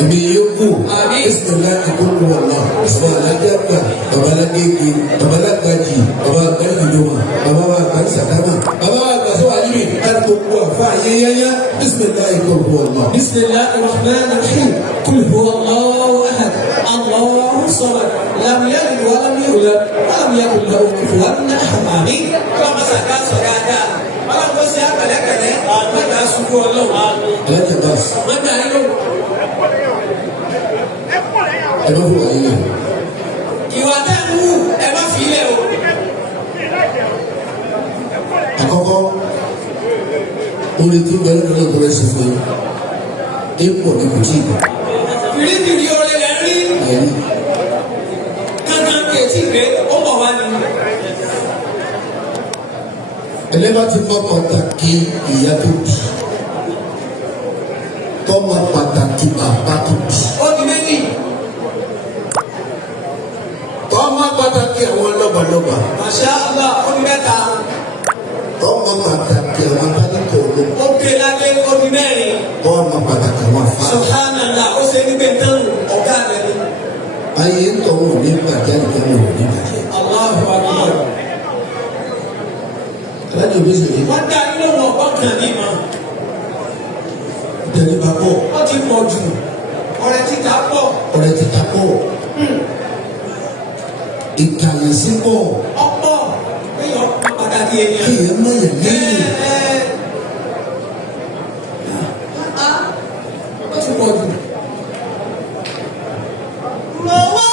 èmi yóò kú bisimilá ìkókò wọ̀lá bàbá alájàgbà bàbá alágége bàbá alágbàjì bàbá agbáyìnjọba bàbá wa àgbàdì sàkámà bàbá wa àgbàsọ àyíbi láti tó kú àfa ayẹyẹyẹ bisimilá ìkókò wọ̀lá. Bismillah ar-Rahman ar-Rahim. Qul huwa Allahu ahad. Allahu samad. Lam yalid wa lam yulad wa lam yakul lahu kufuwan ahad. Amin. Kalau masyarakat sudah ada. Kalau kau siapa lagi ni? Maka síwájú ọlọ́run. alájà báàsì. wọ́n dá yín lò. ẹ bá fún wa yín náà. ìwà dáhùn wù ẹ má fi ilẹ̀ o. àkọ́kọ́ orin tí bẹ́ẹ̀ lọ́dọ̀ tó rẹ̀ sí fún yín ipò ní kò tí ì bọ̀. fìrífìrí orin rẹ̀ rí. kankan kẹ̀tì rẹ̀ ó bọ̀ wá ní. ẹlẹ́bàá ti mọ pàtàkì ìyá tó bí tọ́mọ pàtàkì bàbá tó bí. ó di méjì. tọ́mọ pàtàkì àwọn lọ́balọ́ba. Masha Allah ó di mẹ́ta. tọ́mọ pàtàkì àwọn tálíkà olóko. ó gbé ládé ó di mẹ́rin. tọ́mọ pàtàkì àwọn afá. Subhanallah ó ṣe ní bẹ́ntán ọ̀gá rẹ̀ ni. ayé ń tọ́ wọn ní bàjẹ́ nìkan wọn ò ní bàjẹ́. Allahu Akbar. alájọ bí sèé. wọ́n dá inú wọn ọkàn ní ma. tẹ̀lébà pọ̀. wọ́n ti pọ̀ jù. ọ̀rẹ́ títa pọ̀. ọ̀rẹ́ títa pọ̀. ìkàlẹ̀sí pọ̀. ọ̀pọ̀ kéèyàn pàtàkì èèyàn. kéèyàn mọ̀ yẹn lẹ́yìn. wọ́n ti pọ̀ jù. lọ́wọ́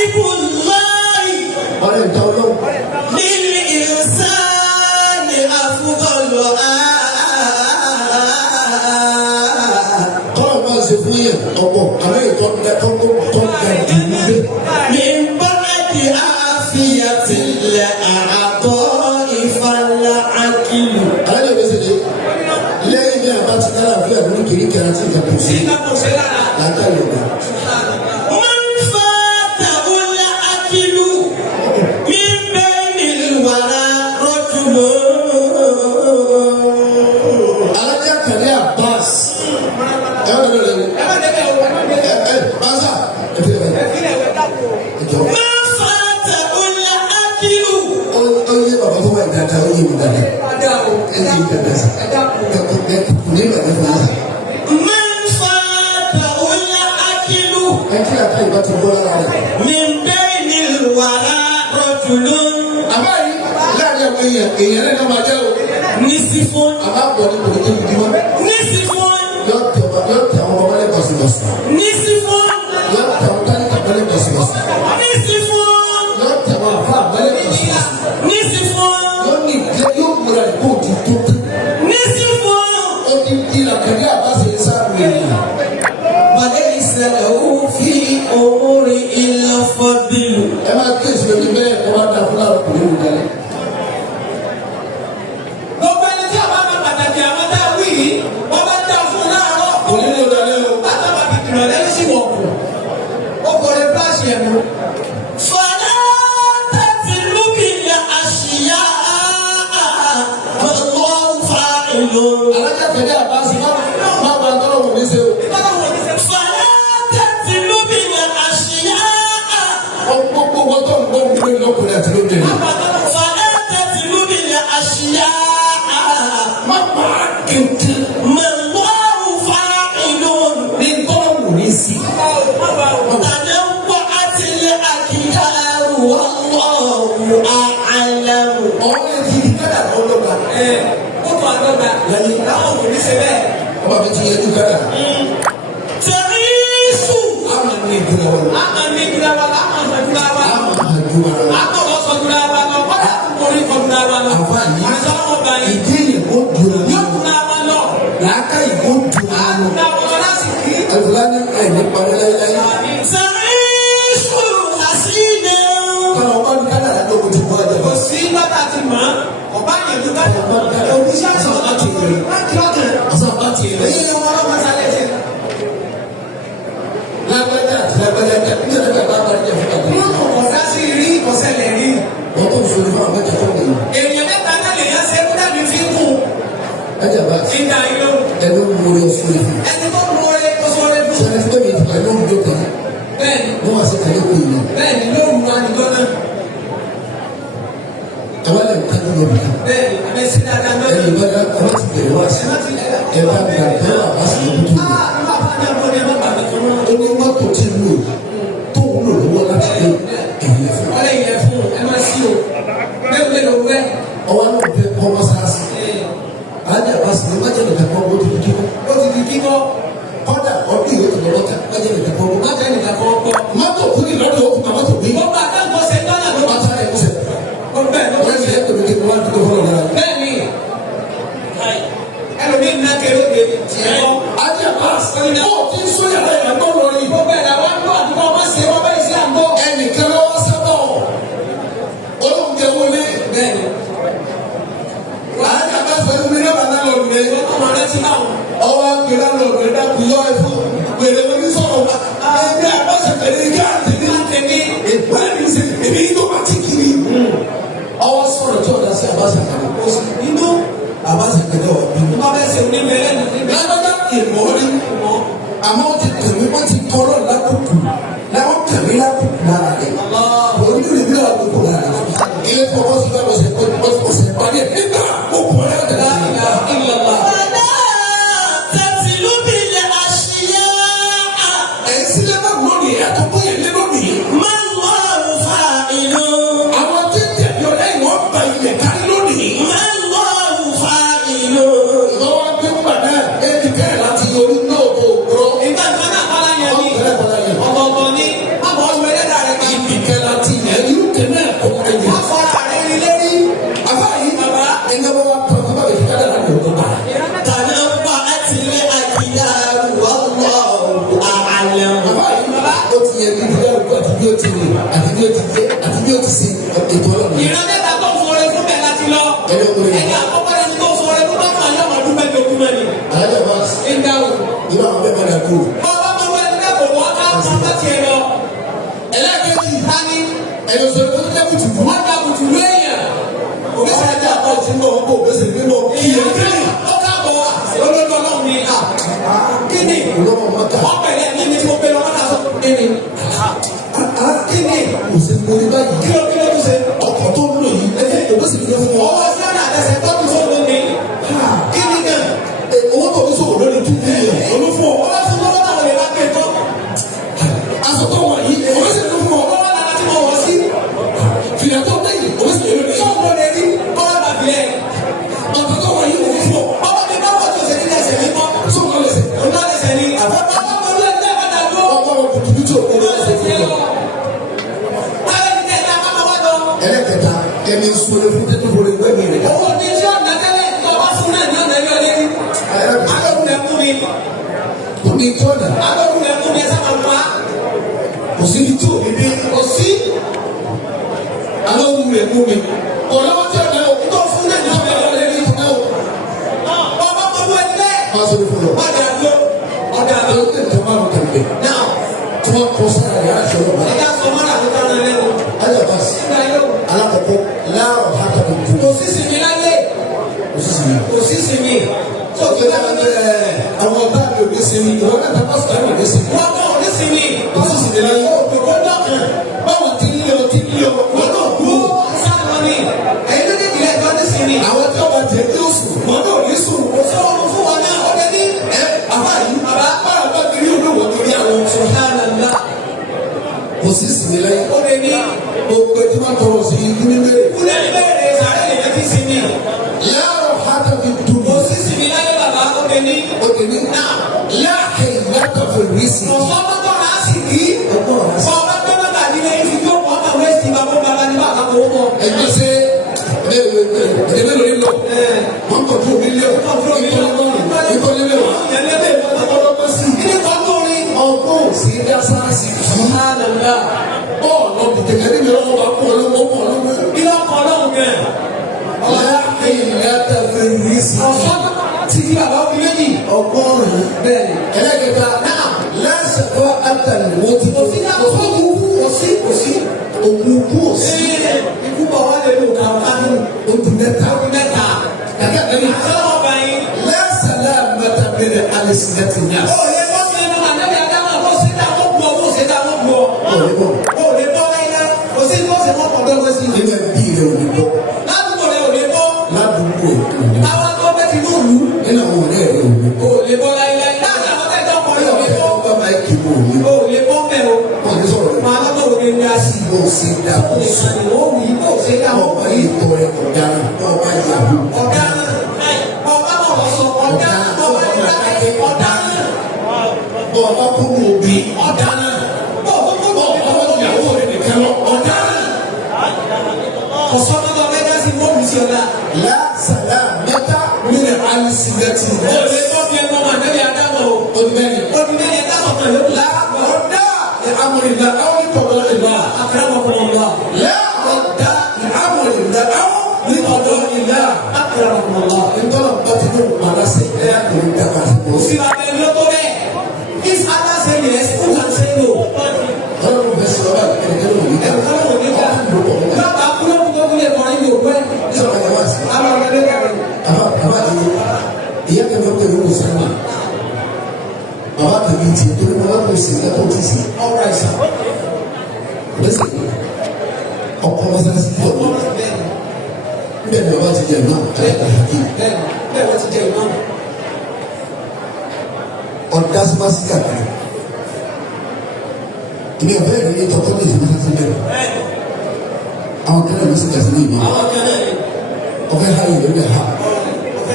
ibùdókòwò. ọ̀rẹ́ ìta ọlọ́run. lílì ìsáni àfúgọ́lù kọ́lọ̀ máa ṣe fún yẹn ọ̀pọ̀ àwọn ètò tó ń ga jù ní bẹ́ẹ̀. mi bá di àfihàn ilẹ̀ àtọ́ ìfàlà àkìlù. alájọ bí sèé lẹ́yìn bí àbá ti dára fún ẹ̀rọ kiri kẹrẹ àti ìjà kò sí. sí ká kò sí lára. láńkà yorùbá. wọ́n fa tàwọlá àkìlù mi bẹ́ẹ̀ ni wàrà rọ́jùmọ́. alájà kàlẹ́ Abbas ẹ wọ́n lọ lẹ́nu. ẹ má débẹ̀ o. ẹ bàzà ẹ fi ẹ jọ. wọ́n fa tàwọlá àkìlù. ó yé bàbá tó wà ní dáadáa ó yé mi dáadáa. Ada o. ẹ yé mi dáadáa sa. Ẹ dákun. ẹ kò ní ìgbà nípa yà. من فاته الأكل ẹ kí àká ìbá ti bọ́ lára rẹ̀. من بين الورى رجل àbáyé láàrin àwọn èèyàn náà máa jẹ́ o. نصف àbá pọ̀ ní kòtò tó fi di wọn. نصف yọ tẹ àwọn ọmọ mọ́lẹ̀ bọ̀sibọ̀sì. نصف yọ tẹ àwọn tálíkà mọ́lẹ̀ bọ̀sibọ̀sì. نصف yọ tẹ àwọn àfa mọ́lẹ̀ bọ̀sibọ̀sì. نصف yọ ní ìdílé yóò múra ní kóòtù tó tẹ́. نصف ó ní ìlà kàdé àbáṣe sáà wẹ̀yìn. وليس له في أمور إلا فضل. ẹ máa kí èsì lórí bẹ́ẹ̀ ẹ máa dà fún àwọn ọkùnrin wò dalẹ̀. gbogbo ẹni tí a bá máa pàtàkì àwọn tá a wí yìí wọ́n bá dá fún láàárọ̀. òní ló dalẹ̀ o. bàtà bá fi kìlọ̀ lẹ́yìn sí wọ̀ kù. ó kọrin fúláṣì ẹ̀ mú. fọlá tẹ̀sí lókìlẹ̀ àṣìyá ọlọ́run fa ìlú. alájà kàdé àbáṣe má bàa tọrọ wò ní ṣe o. fọlá tẹ̀sí lókìlẹ̀ àṣìyá. gbogbo wọn tó ń gbọ́ wípé lọ́kùnrin àti lóbìnrin. fọlá tẹ̀sí lókìlẹ̀ àṣìyá. má bàa kéńté. mọ̀lọ́run fa ìlú. ní tọrọ wò ní sí. ọ̀rẹ́ ti di kádà kan lọ́gbà. ọba mi ti yẹ ní kádà. àmà ní ìdúrà wọn. àmà àjùmọ̀ wọn. àǹfààní ìdí ìyẹ̀wò dùrà lọ. làákà ìbò dùrà lọ. àlùfáà ní ẹ̀mí parí láyéláyé. kọ́nà ọba ní kádà lájọ́ kò tó bọ́ ẹ̀jẹ̀ bọ́. ọ̀sán bá ti rẹ̀. lágbájá àti lágbájá ní ẹ̀rọ bàbá bá ní ẹ̀fọ́ àgbẹ̀. wọ́n tó ń sọ fún àwọn ẹ̀jẹ̀ tó ń gbẹ̀yìn. èèyàn mẹ́ta náà lè yá sẹ́kú dàbí fi ń kù. ẹ̀jẹ̀ bá ti ìdá ìlú. ẹ̀rọ mú orí ọ̀sùn rẹ̀ fún. ẹni tó mú oore tó sọ oore fún. sọ̀rọ̀ ẹ̀fọ́ mi ti pàdé òun jọ kan. bẹ́ẹ̀ni wọ́n wá sí kàlẹ́ kó ìlú. bẹ́ẹ̀ni lóru wa ni lọ́nà. àwọn ẹ̀rọ kájú lọ bìkan. bẹ́ẹ̀ni abẹ́sí dáadáa lọ́nà. ẹ̀rọ ìbára ọba ti bẹ̀rẹ̀ wá sí. ẹ bá gbà kọ́ àbá sí ọdún tó lò. ó ní mọ́tò tí ń lò tó ń lò lọ́wọ́ láti dé ẹ̀yìn fún. ọlẹ́ yẹn fún ẹ máa sí o bẹ́ẹ̀ ló wẹ́. ọwọ́ náà fẹ́ kọ́ mọ́sáàsì. alájà bá sì ní májèlé kankan wọ yóò tó lọ́wọ́ ká wájú nìkan kọ́. má jẹ́ nìkan kọ́ gbọ́. mọ́tò fún ìlọ́dọ̀ ó fún mọ́tò bí. gbogbo àtàkùn ṣe ń dọ́là ló wọ́n ta ẹ̀ kọ́sẹ̀. bẹ́ẹ̀ ló ọ̀rẹ́ mi yẹ kò ní kí n wá dúró fọlọ́ náà. bẹ́ẹ̀ni ẹlòmíì ń ná kéré òde tiẹ̀ kọ́. ajá pass ó ti ń sọ yàrá yàrá gbọ́ lọ rí. gbogbo ẹ̀dá wọn gbọ́ àdúgbò ọmọ ṣe wọ́n bẹ́ẹ̀ sí àgbọ̀. ẹnìkan ló wá sábà ọ̀ olóúnjẹ wọlé. bẹ́ẹ̀ni ajá pass pẹ̀lú mi náà bá náà lọ nìyẹn. ọmọ rẹ ti náà. ọwọ́ agbèrè lọ rẹ̀ dákú yọ ẹ fún gbèrè wọn ní sọ̀rọ̀ ẹgbẹ́ àbáṣepẹ̀lẹ̀ ní káàtìní ìgbàlẹ̀ ṣe èmi yìí tó bá ti kiri. ọwọ́ sọ̀rọ̀ tí ọ̀dà sí àbáṣepẹ̀lẹ̀ kó sí inú àbáṣepẹ̀lẹ̀ wà bí. wọ́n bẹ ṣe onímẹ̀rẹ̀ nígbà. lágbájá ìmọ̀ọ́rí àmọ́ wọ́n ti kàmí wọ́n ti kọ́rọ̀ lákòókò láwọn kàmí lákòókò lára rẹ̀. òun ní ìlú àkókò lára rẹ̀. ilé fọwọ́ sí báwo ṣe ọ̀sẹ̀ parí ẹ̀ nígbà òkú ọ̀rẹ́ àdàlà. ọba kó mu òbí ọ̀daràn bọ̀ ọba ìyàwó rẹ̀ nìkan lọ ọ̀daràn. Ọ̀sán náà bẹ́ẹ̀ dá sí mọ́ọ̀mù sí ọ̀la. Lásàlá mẹ́ta mílẹ̀ alìsílẹ̀tì. Olè tó fi ẹgbọ́n máa nẹ́bí Adámọ̀ o. Odumẹ́ni. Odumẹ́ni ẹ̀dá sọ̀tàn yóò la. Ọ̀dà ìhámọ̀lélá àwọn ìtọ̀gbọ́n ìlà. Akẹ́rẹ́mọ̀ fún ọ̀la. Ọ̀dà ìhámọ̀lélá àwọn ìtọ̀gbọ́n ìlà. Akẹ́rẹ́mọ̀ fún ọ̀la. Ntọ́nà bàtí ní ìmọ̀lá sí ẹ̀yà kò ní dàgbà. Òfin abẹ́ ló tó bẹ́ẹ̀. If Allah say yes, who can say no? Ọlọ́run bẹ sọ̀rọ̀ bá ẹ̀kẹ́ ló ní dàgbà. Ẹ̀ka ló ní dàgbà. Lọ́ba kúló kúló kúló kọ́ ní òkú ẹ̀. Sọ̀rọ̀ yẹn wá sí. Àwọn ọ̀rẹ́ bẹ́ẹ̀ kẹ́rẹ́. Bàbá ti ìyá kẹfẹ́ ó kẹ́lẹ́ ó sọ́nà. Bàbá kẹ́kẹ́ ti tó ní bàbá kò sí ẹ̀kọ́ ti sí. Ọ̀rọ̀ ẹ̀sà. Lẹ́sìn ọkọ̀ mọ́sálásí pọ̀ ní. Bẹ́ẹ̀ ni bàbá ti jẹ náà ayẹyẹ àkí. Bẹ́ẹ̀ wọ́n ti jẹ ìmọ̀. Ọ̀dà sọ́másí kàkiri. Ìní ọ̀fẹ́ ìrìn ní tọ́kọ́ ní ìsinmi sásí bẹ́ẹ̀. Àwọn kẹ́lẹ́ ló sì kà sí ní ìmọ̀. Àwọn kẹ́lẹ́ ni. Ọ̀fẹ́ ha ìlú ẹ̀ ha.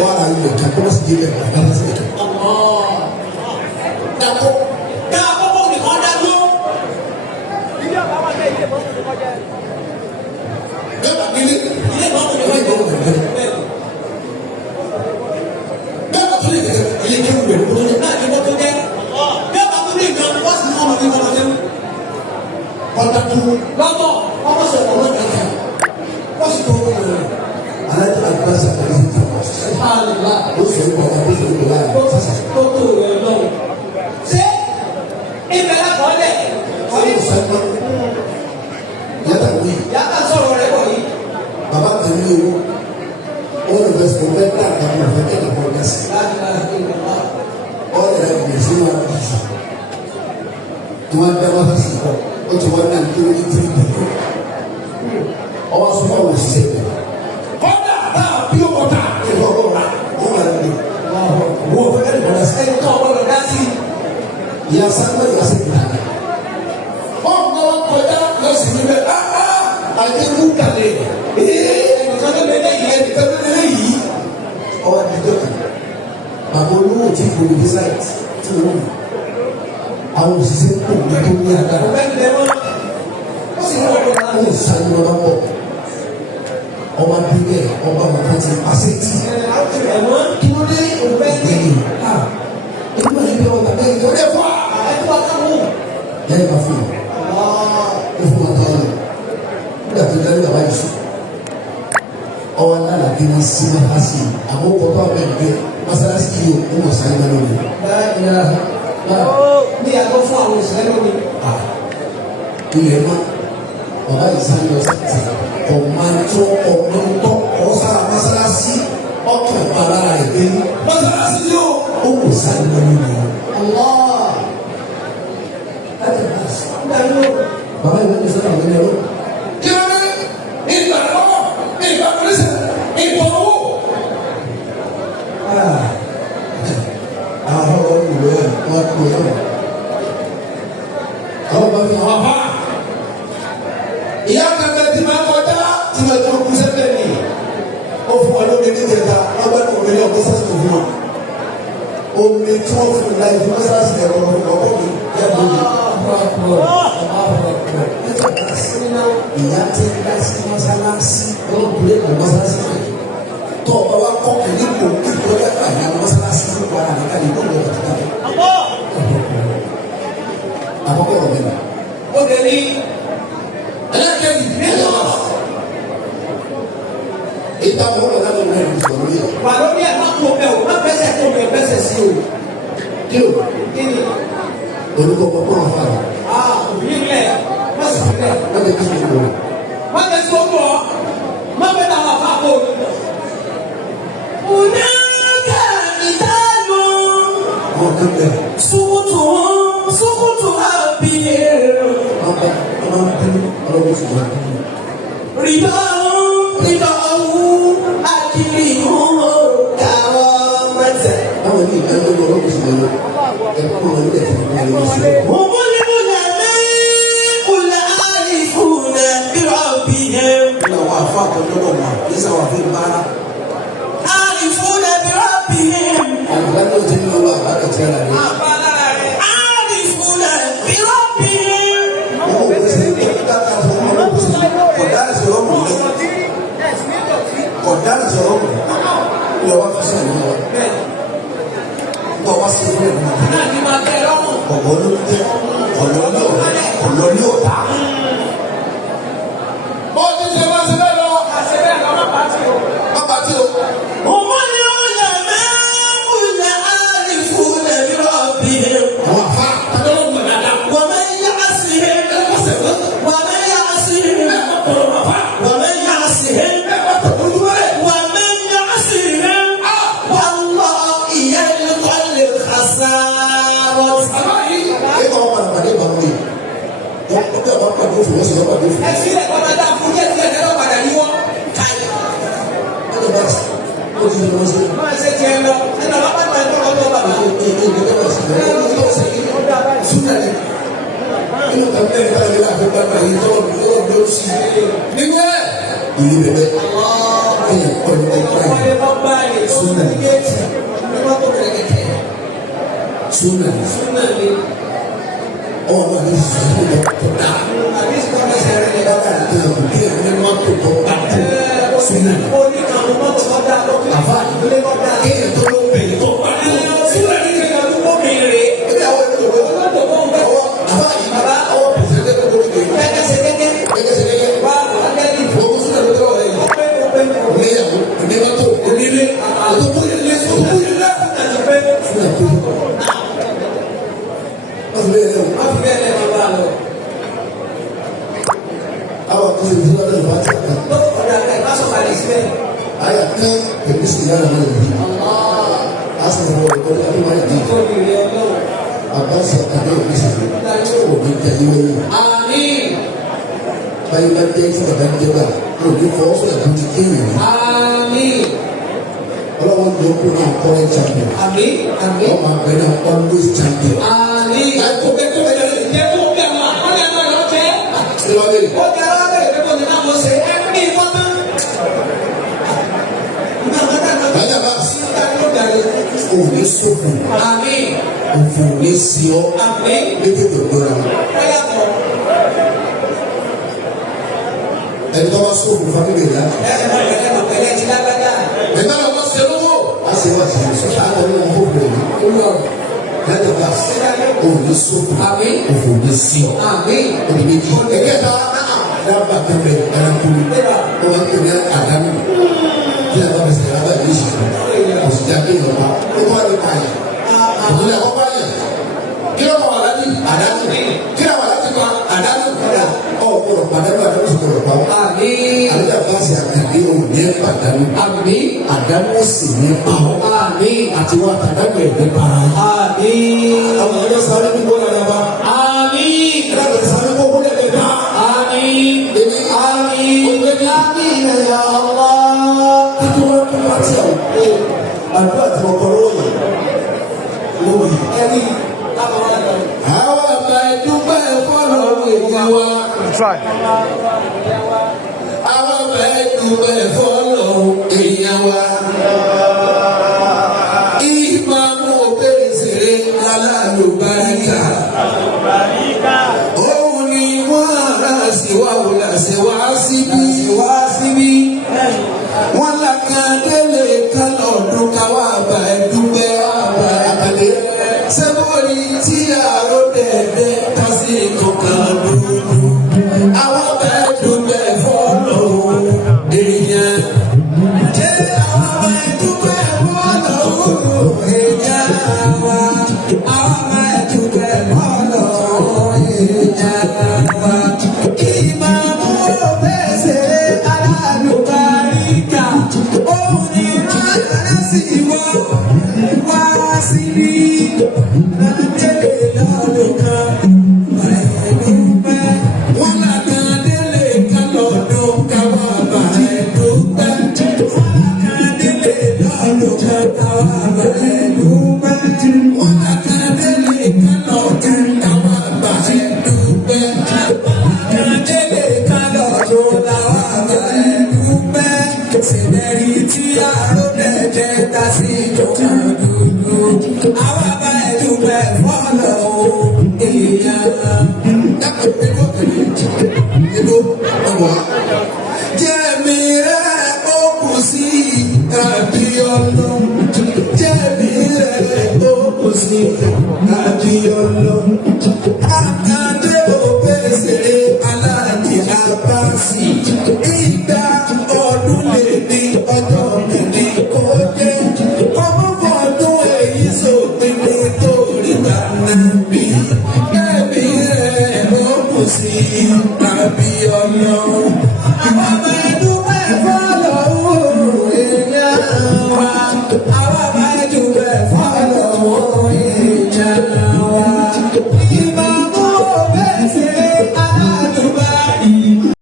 Wọ́n á ilẹ̀ ká kó lọ́sí jẹ́ bẹ́ẹ̀ ọ̀dà sí ẹ̀kẹ́. Dàpọ̀. Dàpọ̀ kò ní kọ́ dá ló. Bẹ́ẹ̀ bá nílé. Ilé ìmọ̀ kò ní Ilé ìgbọ́ kọ́ kò ní kẹ́lẹ́. Bẹ́ẹ̀ bá tó lè kẹ́kẹ́ ilé kéwù rẹ̀ kó tó lè. náà ní wọ́n tó jẹ́. Bí ọba tó ní ìgbọ̀n wọ́n sì ní ọmọ ní ọmọ tó. Ọ̀dà tó Lọ́tọ̀ ọmọ sọ̀rọ̀ wọn kẹ̀kẹ́. Wọ́n sì tó owó rẹ̀. alájọ àgbàsá kàlẹ́ sí ìtàkùn. Àlùbá. Ó sọ ìgbà wọn ó sọ ìgbà láàrin. Tó tó rẹ̀ lọ́wọ́. Ṣé ibẹ̀ lákọọ́lẹ̀? Àwọn ìsàgbọ́ yàtà wí. Yàtà sọ̀rọ̀ rẹ̀ wọ̀ yìí. Bàbá kan ní owó. Ó lè fẹ́ sọ fẹ́ dá àgbàdo fẹ́ kẹ́ ẹ̀kọ́ ọ̀gá sí. Ọ̀rẹ́ rẹ̀ kò sí wọn bí. Tí wọ́n dá wọn sí kọ́, ó ti wọ́n náà tó ní tí ìdìbò. Ọwọ́ sọ fún àwọn òṣìṣẹ́ rẹ̀. Kọ́dà náà bí ó kọ́ta. Ìjọba ọ̀rọ̀ rà ó wà lóde. Wọ́n fẹ́ kẹ́ ẹ̀kọ́ sí. Ẹni tó ọgbọ́dọ̀ dá sí. Ìyá sábà yà sí ìta. Ọ̀gbọ́n wọn kọjá lọ sí níbẹ̀. Àdéhùn kàlẹ́. Ẹnìkan tó lé lẹ́yìn ẹnì. Ẹnìkan tó lé yìí. Ọwọ́ àdìjọ́ kan. Bàbá olówó ti fòlù bí sáìtì tí wọ́n mú. Àwọn òṣìṣẹ́ kò ní tó ní agbára. Ọ̀bẹ ń bẹ wọ́n. Ó sì wọ́n ọ̀dọ̀ náà. Wọ́n lè sáré lọ́wọ́ pọ̀. Ọba bíbẹ̀ ọba bàbá ti pàṣẹ tì. Ẹ̀wọ̀n. Kí ló dé? Ọ̀bẹ ń bẹ. Ìgbẹ́yìn. Èyí wà níbi ọ̀gá bẹ́ẹ̀ tó dé fún wa. Ẹ̀tọ́ àtàwọn. Yẹ́n bá fún yìí. Ó fún wa tán lọ. Nígbà tó dárí bàbá yìí sùn. Ọwọ́ náà kí wọ́n sí mọ́sálásí. Àwọn ọkọ̀ tó àbẹ̀ ìgbé mọ́sálásí yìí ó mọ̀ sáré mọ́ lónìí. Ní àgọ́ fún àwọn òṣèré lónìí. Ilẹ̀ mọ́ bàbá yìí sáré lọ sí ọ̀mọ̀tò ọ̀mọ̀tò ọ̀sára mọ́sálásí ọkàn para rẹ̀ dé. Mọ́sálásí yóò ó kò sáré lọ lónìí. Bàbá yìí wọ́n ti sọ́nà àwọn ẹ̀rọ. Kí ló dé? Ìgbà lọ́wọ́, ìgbà pèsè, ìgbà owó. Àwọn ọ̀rọ̀ ìlú ẹ̀ wọ́n kú ẹ̀. Àwọn bàbá yìí wọ́n bá. Ìyá kankan ti máa kọjá tí wọ́n tó kú sẹ́fẹ̀ mi. Ó fún wa lómi ní ìjẹta, wọ́n bá ní omi ní ọkọ̀ sásìkò fún wa. Omi tí wọ́n fún láì fún mọ́sálásí ẹ̀rọ ọkọ̀ mi yẹ lómi. Ìyá tí ń dá sí mọ́sálásí ọlọ́dúnlé kò mọ́sálásí rẹ̀. Tó ọba wa kọ́ kìíní kò kí kò lẹ́ka ìyá mọ́sálásí fún wa àdìgá ní kò lọ́wọ́ tó dáa. Àkọ́kọ́ ọ̀bẹ nà. Ó lè ní Ẹlẹ́kẹ̀ẹ́ni ẹ̀yọ́ bàbá. Ìta mọ́ ọ̀rọ̀ náà ló ń rìn ìṣòro yẹ. wà lórí ẹ̀ má kó bẹ́ẹ̀ o, má bẹ́sẹ̀ kó bẹ́ẹ̀ bẹ́sẹ̀ sí o. Kí o? Kí ni? Olùkọ́ pọ̀pọ̀ wọn fà mí. Òbí lẹ̀, má sì fi lẹ̀. Wọ́n ti kí ni o? Má bẹ́ sí ojú ọ, má bẹ́ náà wà fà kó. Onáka ìdáná. Wọ́n kí bẹ̀. Sukutu àbí. Wọ́n bẹ̀ wọ́n máa ń bínú ọlọ́wọ́ sì máa ń bínú. Rìdọ́wù àkìlì ìhòòhò káwọ́ mẹ́tẹ̀. Báwo ni ìgbà tó lọ ọlọ́wọ́ sì máa lọ? Ẹ̀kọ́ wọn ní ẹ̀sìn ìgbà yẹn sí. Òmùlẹ́mùlẹ̀ mẹ́kùlẹ̀ àìfúnẹ̀ bírọ̀bìhẹ̀. Ní àwọn àfa àtọ́jọ́dọ̀ wà ní sáwà fún ìbára. Àìfúnẹ̀ bírọ̀bìhẹ̀. Àgbà tó ti ní ọwọ́ àbádọ̀ tí a rà ní. Àbálára rẹ̀. àkọ́kọ́ ló jẹ́ ọ̀nà ní ọ̀tá. Ó ti ṣe wá sílẹ̀ lọ. Àṣẹbẹ̀ lọ́wọ́ pàtì o. Má pàtì o. Ọmọ ni ó yẹ mẹ́mú yẹ àrífù lẹ́bí rọ̀bì. Àwọn àfa àtàlọ́ ọ̀gbọ̀n dáadáa. Wọ́n mẹ́ yá sí i. Wọ́n mẹ́ yá sí i. Wọ́n mẹ́ yá sí i. Wọ́n mẹ́ yá sí i. Wọ́n lọ ìyá ilé kọ́lé kásáró. Ẹ máa wà pàdé ìbámu yìí. Wọ́n bí àwọn pàdé òfin wọ́n sì lọ́ pàdé òfin. Ẹ fi lẹ̀ kọ́ta dá fún jẹ́ tiẹ̀ lẹ́rọ̀ padà yí wọ́n. Káyọ̀. Ó ti bá ti ó ti lọ sí. Máa ṣe tiẹ̀ lọ. Nínú àwọn bá tẹ̀ lọ́wọ́ tó bàbá. Súnà ni inú kan bẹ́ẹ̀ bá yẹ láti bá báyìí tọ́wọ́ bí ó sì. Nínú ẹ̀ ìlú bẹ̀bẹ̀ ẹ̀yìn ọ̀nà ẹ̀ka yìí. Súnà ni súnà ni ọmọ náà ní sùúrù lọ tó dá. Kí ẹ̀ ní wọ́n tó tọ́ bá tó súnà ni. Àfa kí ẹ̀ tó ló bẹ̀rẹ̀ tó bá tó súnà ni. Ẹgbẹ́ àwọn ẹ̀rọ ìwé ọwọ́ àfa yìí ọwọ́ pèsè ẹgbẹ́ tó ló bẹ̀rẹ̀. Gẹ́gẹ́sẹ̀ ìfowópamọ́ súnà ló tẹ́wọ̀ lẹ́yìn. Oníyàwó onímọ́tò onílé òtòkúnyẹlé òtòkúnyẹlé. Súnà tó yẹ. Wọ́n fi bẹ́ẹ̀ lẹ́nu. Àwọn kan ìlú náà lè wá sí àgbà. Àyà kan pẹ̀lú sí ìyá náà lè rí. A sì ń wọ ọ̀dọ́ ní ọdún máa di. Àbáṣe àkàdé òbí sì fi. Òbí jẹ ìwé yìí. Báyìí bá jẹ́ tí bàbá ń jẹ́ bá. Òbí fọwọ́ sọ̀rọ̀ tó ti kéwì. Ọlọ́wọ́n ló kó náà current champion. Ọmọ àgbẹ̀ náà always champion. Àìkú bẹ́ẹ̀ tó bẹ́ẹ̀ lọ. Òní sókun. Òfò ní sí ọ. Lédè tó gbọ́ra. Ẹni tó bá sókun fámìlì rẹ̀ láti. Ẹ̀ka ló bá ṣe lówó. A ṣe wá sí sọ́sọ́ àtọ̀ ní wọn fún bẹ̀rẹ̀. Lẹ́tọ̀ bá òní sókun. Òfò ní sí ọ. Òní méjì. Ẹ̀kẹ́ta dábàá pẹ̀pẹ̀ ẹranko. Ó máa ń pè ní àdámù. Bí a bá fẹsẹ̀ lábàá ìlú ìṣèlú. Òṣìṣẹ́ akéwì ọba. Ó wá ní pààyàn. Òṣìṣẹ́ àkọ́kọ́ yẹn. Kí ló wà láti àdámù? Kí ló wà láti pa àdámù? Ọ̀pọ̀lọpọ̀ àdámù àdámù sì kọ̀rọ̀ pa wọ́n. Àlejò àbáṣe àkàdé òun ní pàdánù. Àdámù sì ní pa wọ́n. Àti wọn àtàdámù ẹ̀ ní para. Àwọn ọ̀yọ́ sáré ní bọ́lá náà bá. Ìlànà sáré kó kúlẹ̀ lè dá. Títí wọn kú láti àwọn àdúrà tí wọn kọ lóyè lóyè. Àwọn àgbà ẹ̀dúgbà ẹ̀fọ́ lọ́wọ́ èyí wa. Àwọn àgbà ẹ̀dúgbà ẹ̀fọ́ lọ́wọ́ èyí wa. Ìmáàmù òbẹ̀rẹ̀ sèré lálàlùbáríkà. Òun ni wọ́n ará síwá wò láṣẹ wá síbí. Wọ́n làkàndélé kan lọ́dún káwá àbá ẹ̀dúgbẹ́ àbálẹ̀. Sẹ́bọ̀rì tí àárọ̀ dẹ̀dẹ̀ tásì kankan dúdú. Àwọn àbá ẹ̀dúgbẹ́ fọ́lọ̀ èèyàn. Jẹ́ àwọn àbá ẹ̀dúgbẹ́ fọ́lọ̀ èèyàn wa. Àwọn àbá ẹ̀dúgbẹ́ fọ́lọ̀ èèyàn wa. Ìmáàmù òbẹ̀sẹ̀ alálùbáríkà. Òun ni wọ́n rán sí wọ́n wá sí rí. Láńdélé lọ́dún kan, bàẹ̀dúpẹ́. Wọ́n làkàndélé kan lọ́dún káwá bàẹ̀dúpẹ́. Wọ́n làkàndélé lọ́dún kan káwá bàẹ̀dúpẹ́. Wọ́n làkàndélé kan lọ́dún káwá bàẹ̀dúpẹ́. Làkàndélé kan lọ́dún káwá bàẹ̀dúpẹ́. Sẹ̀dẹ̀rì tí àrò dẹ̀dẹ̀ ta sí ìjọba dúdú. Àwọn àbá ẹ̀dúpẹ́ fọ́lọ̀ èèyàn. Dákọ̀ ẹ̀dọ́ kẹ̀lé ẹ̀dọ́ ọ̀wá. Jẹ́mi rẹ̀ ó kù sí tàbí ọlọ́. Jẹ́mi rẹ̀ ó kù sí tàbí ọlọ́.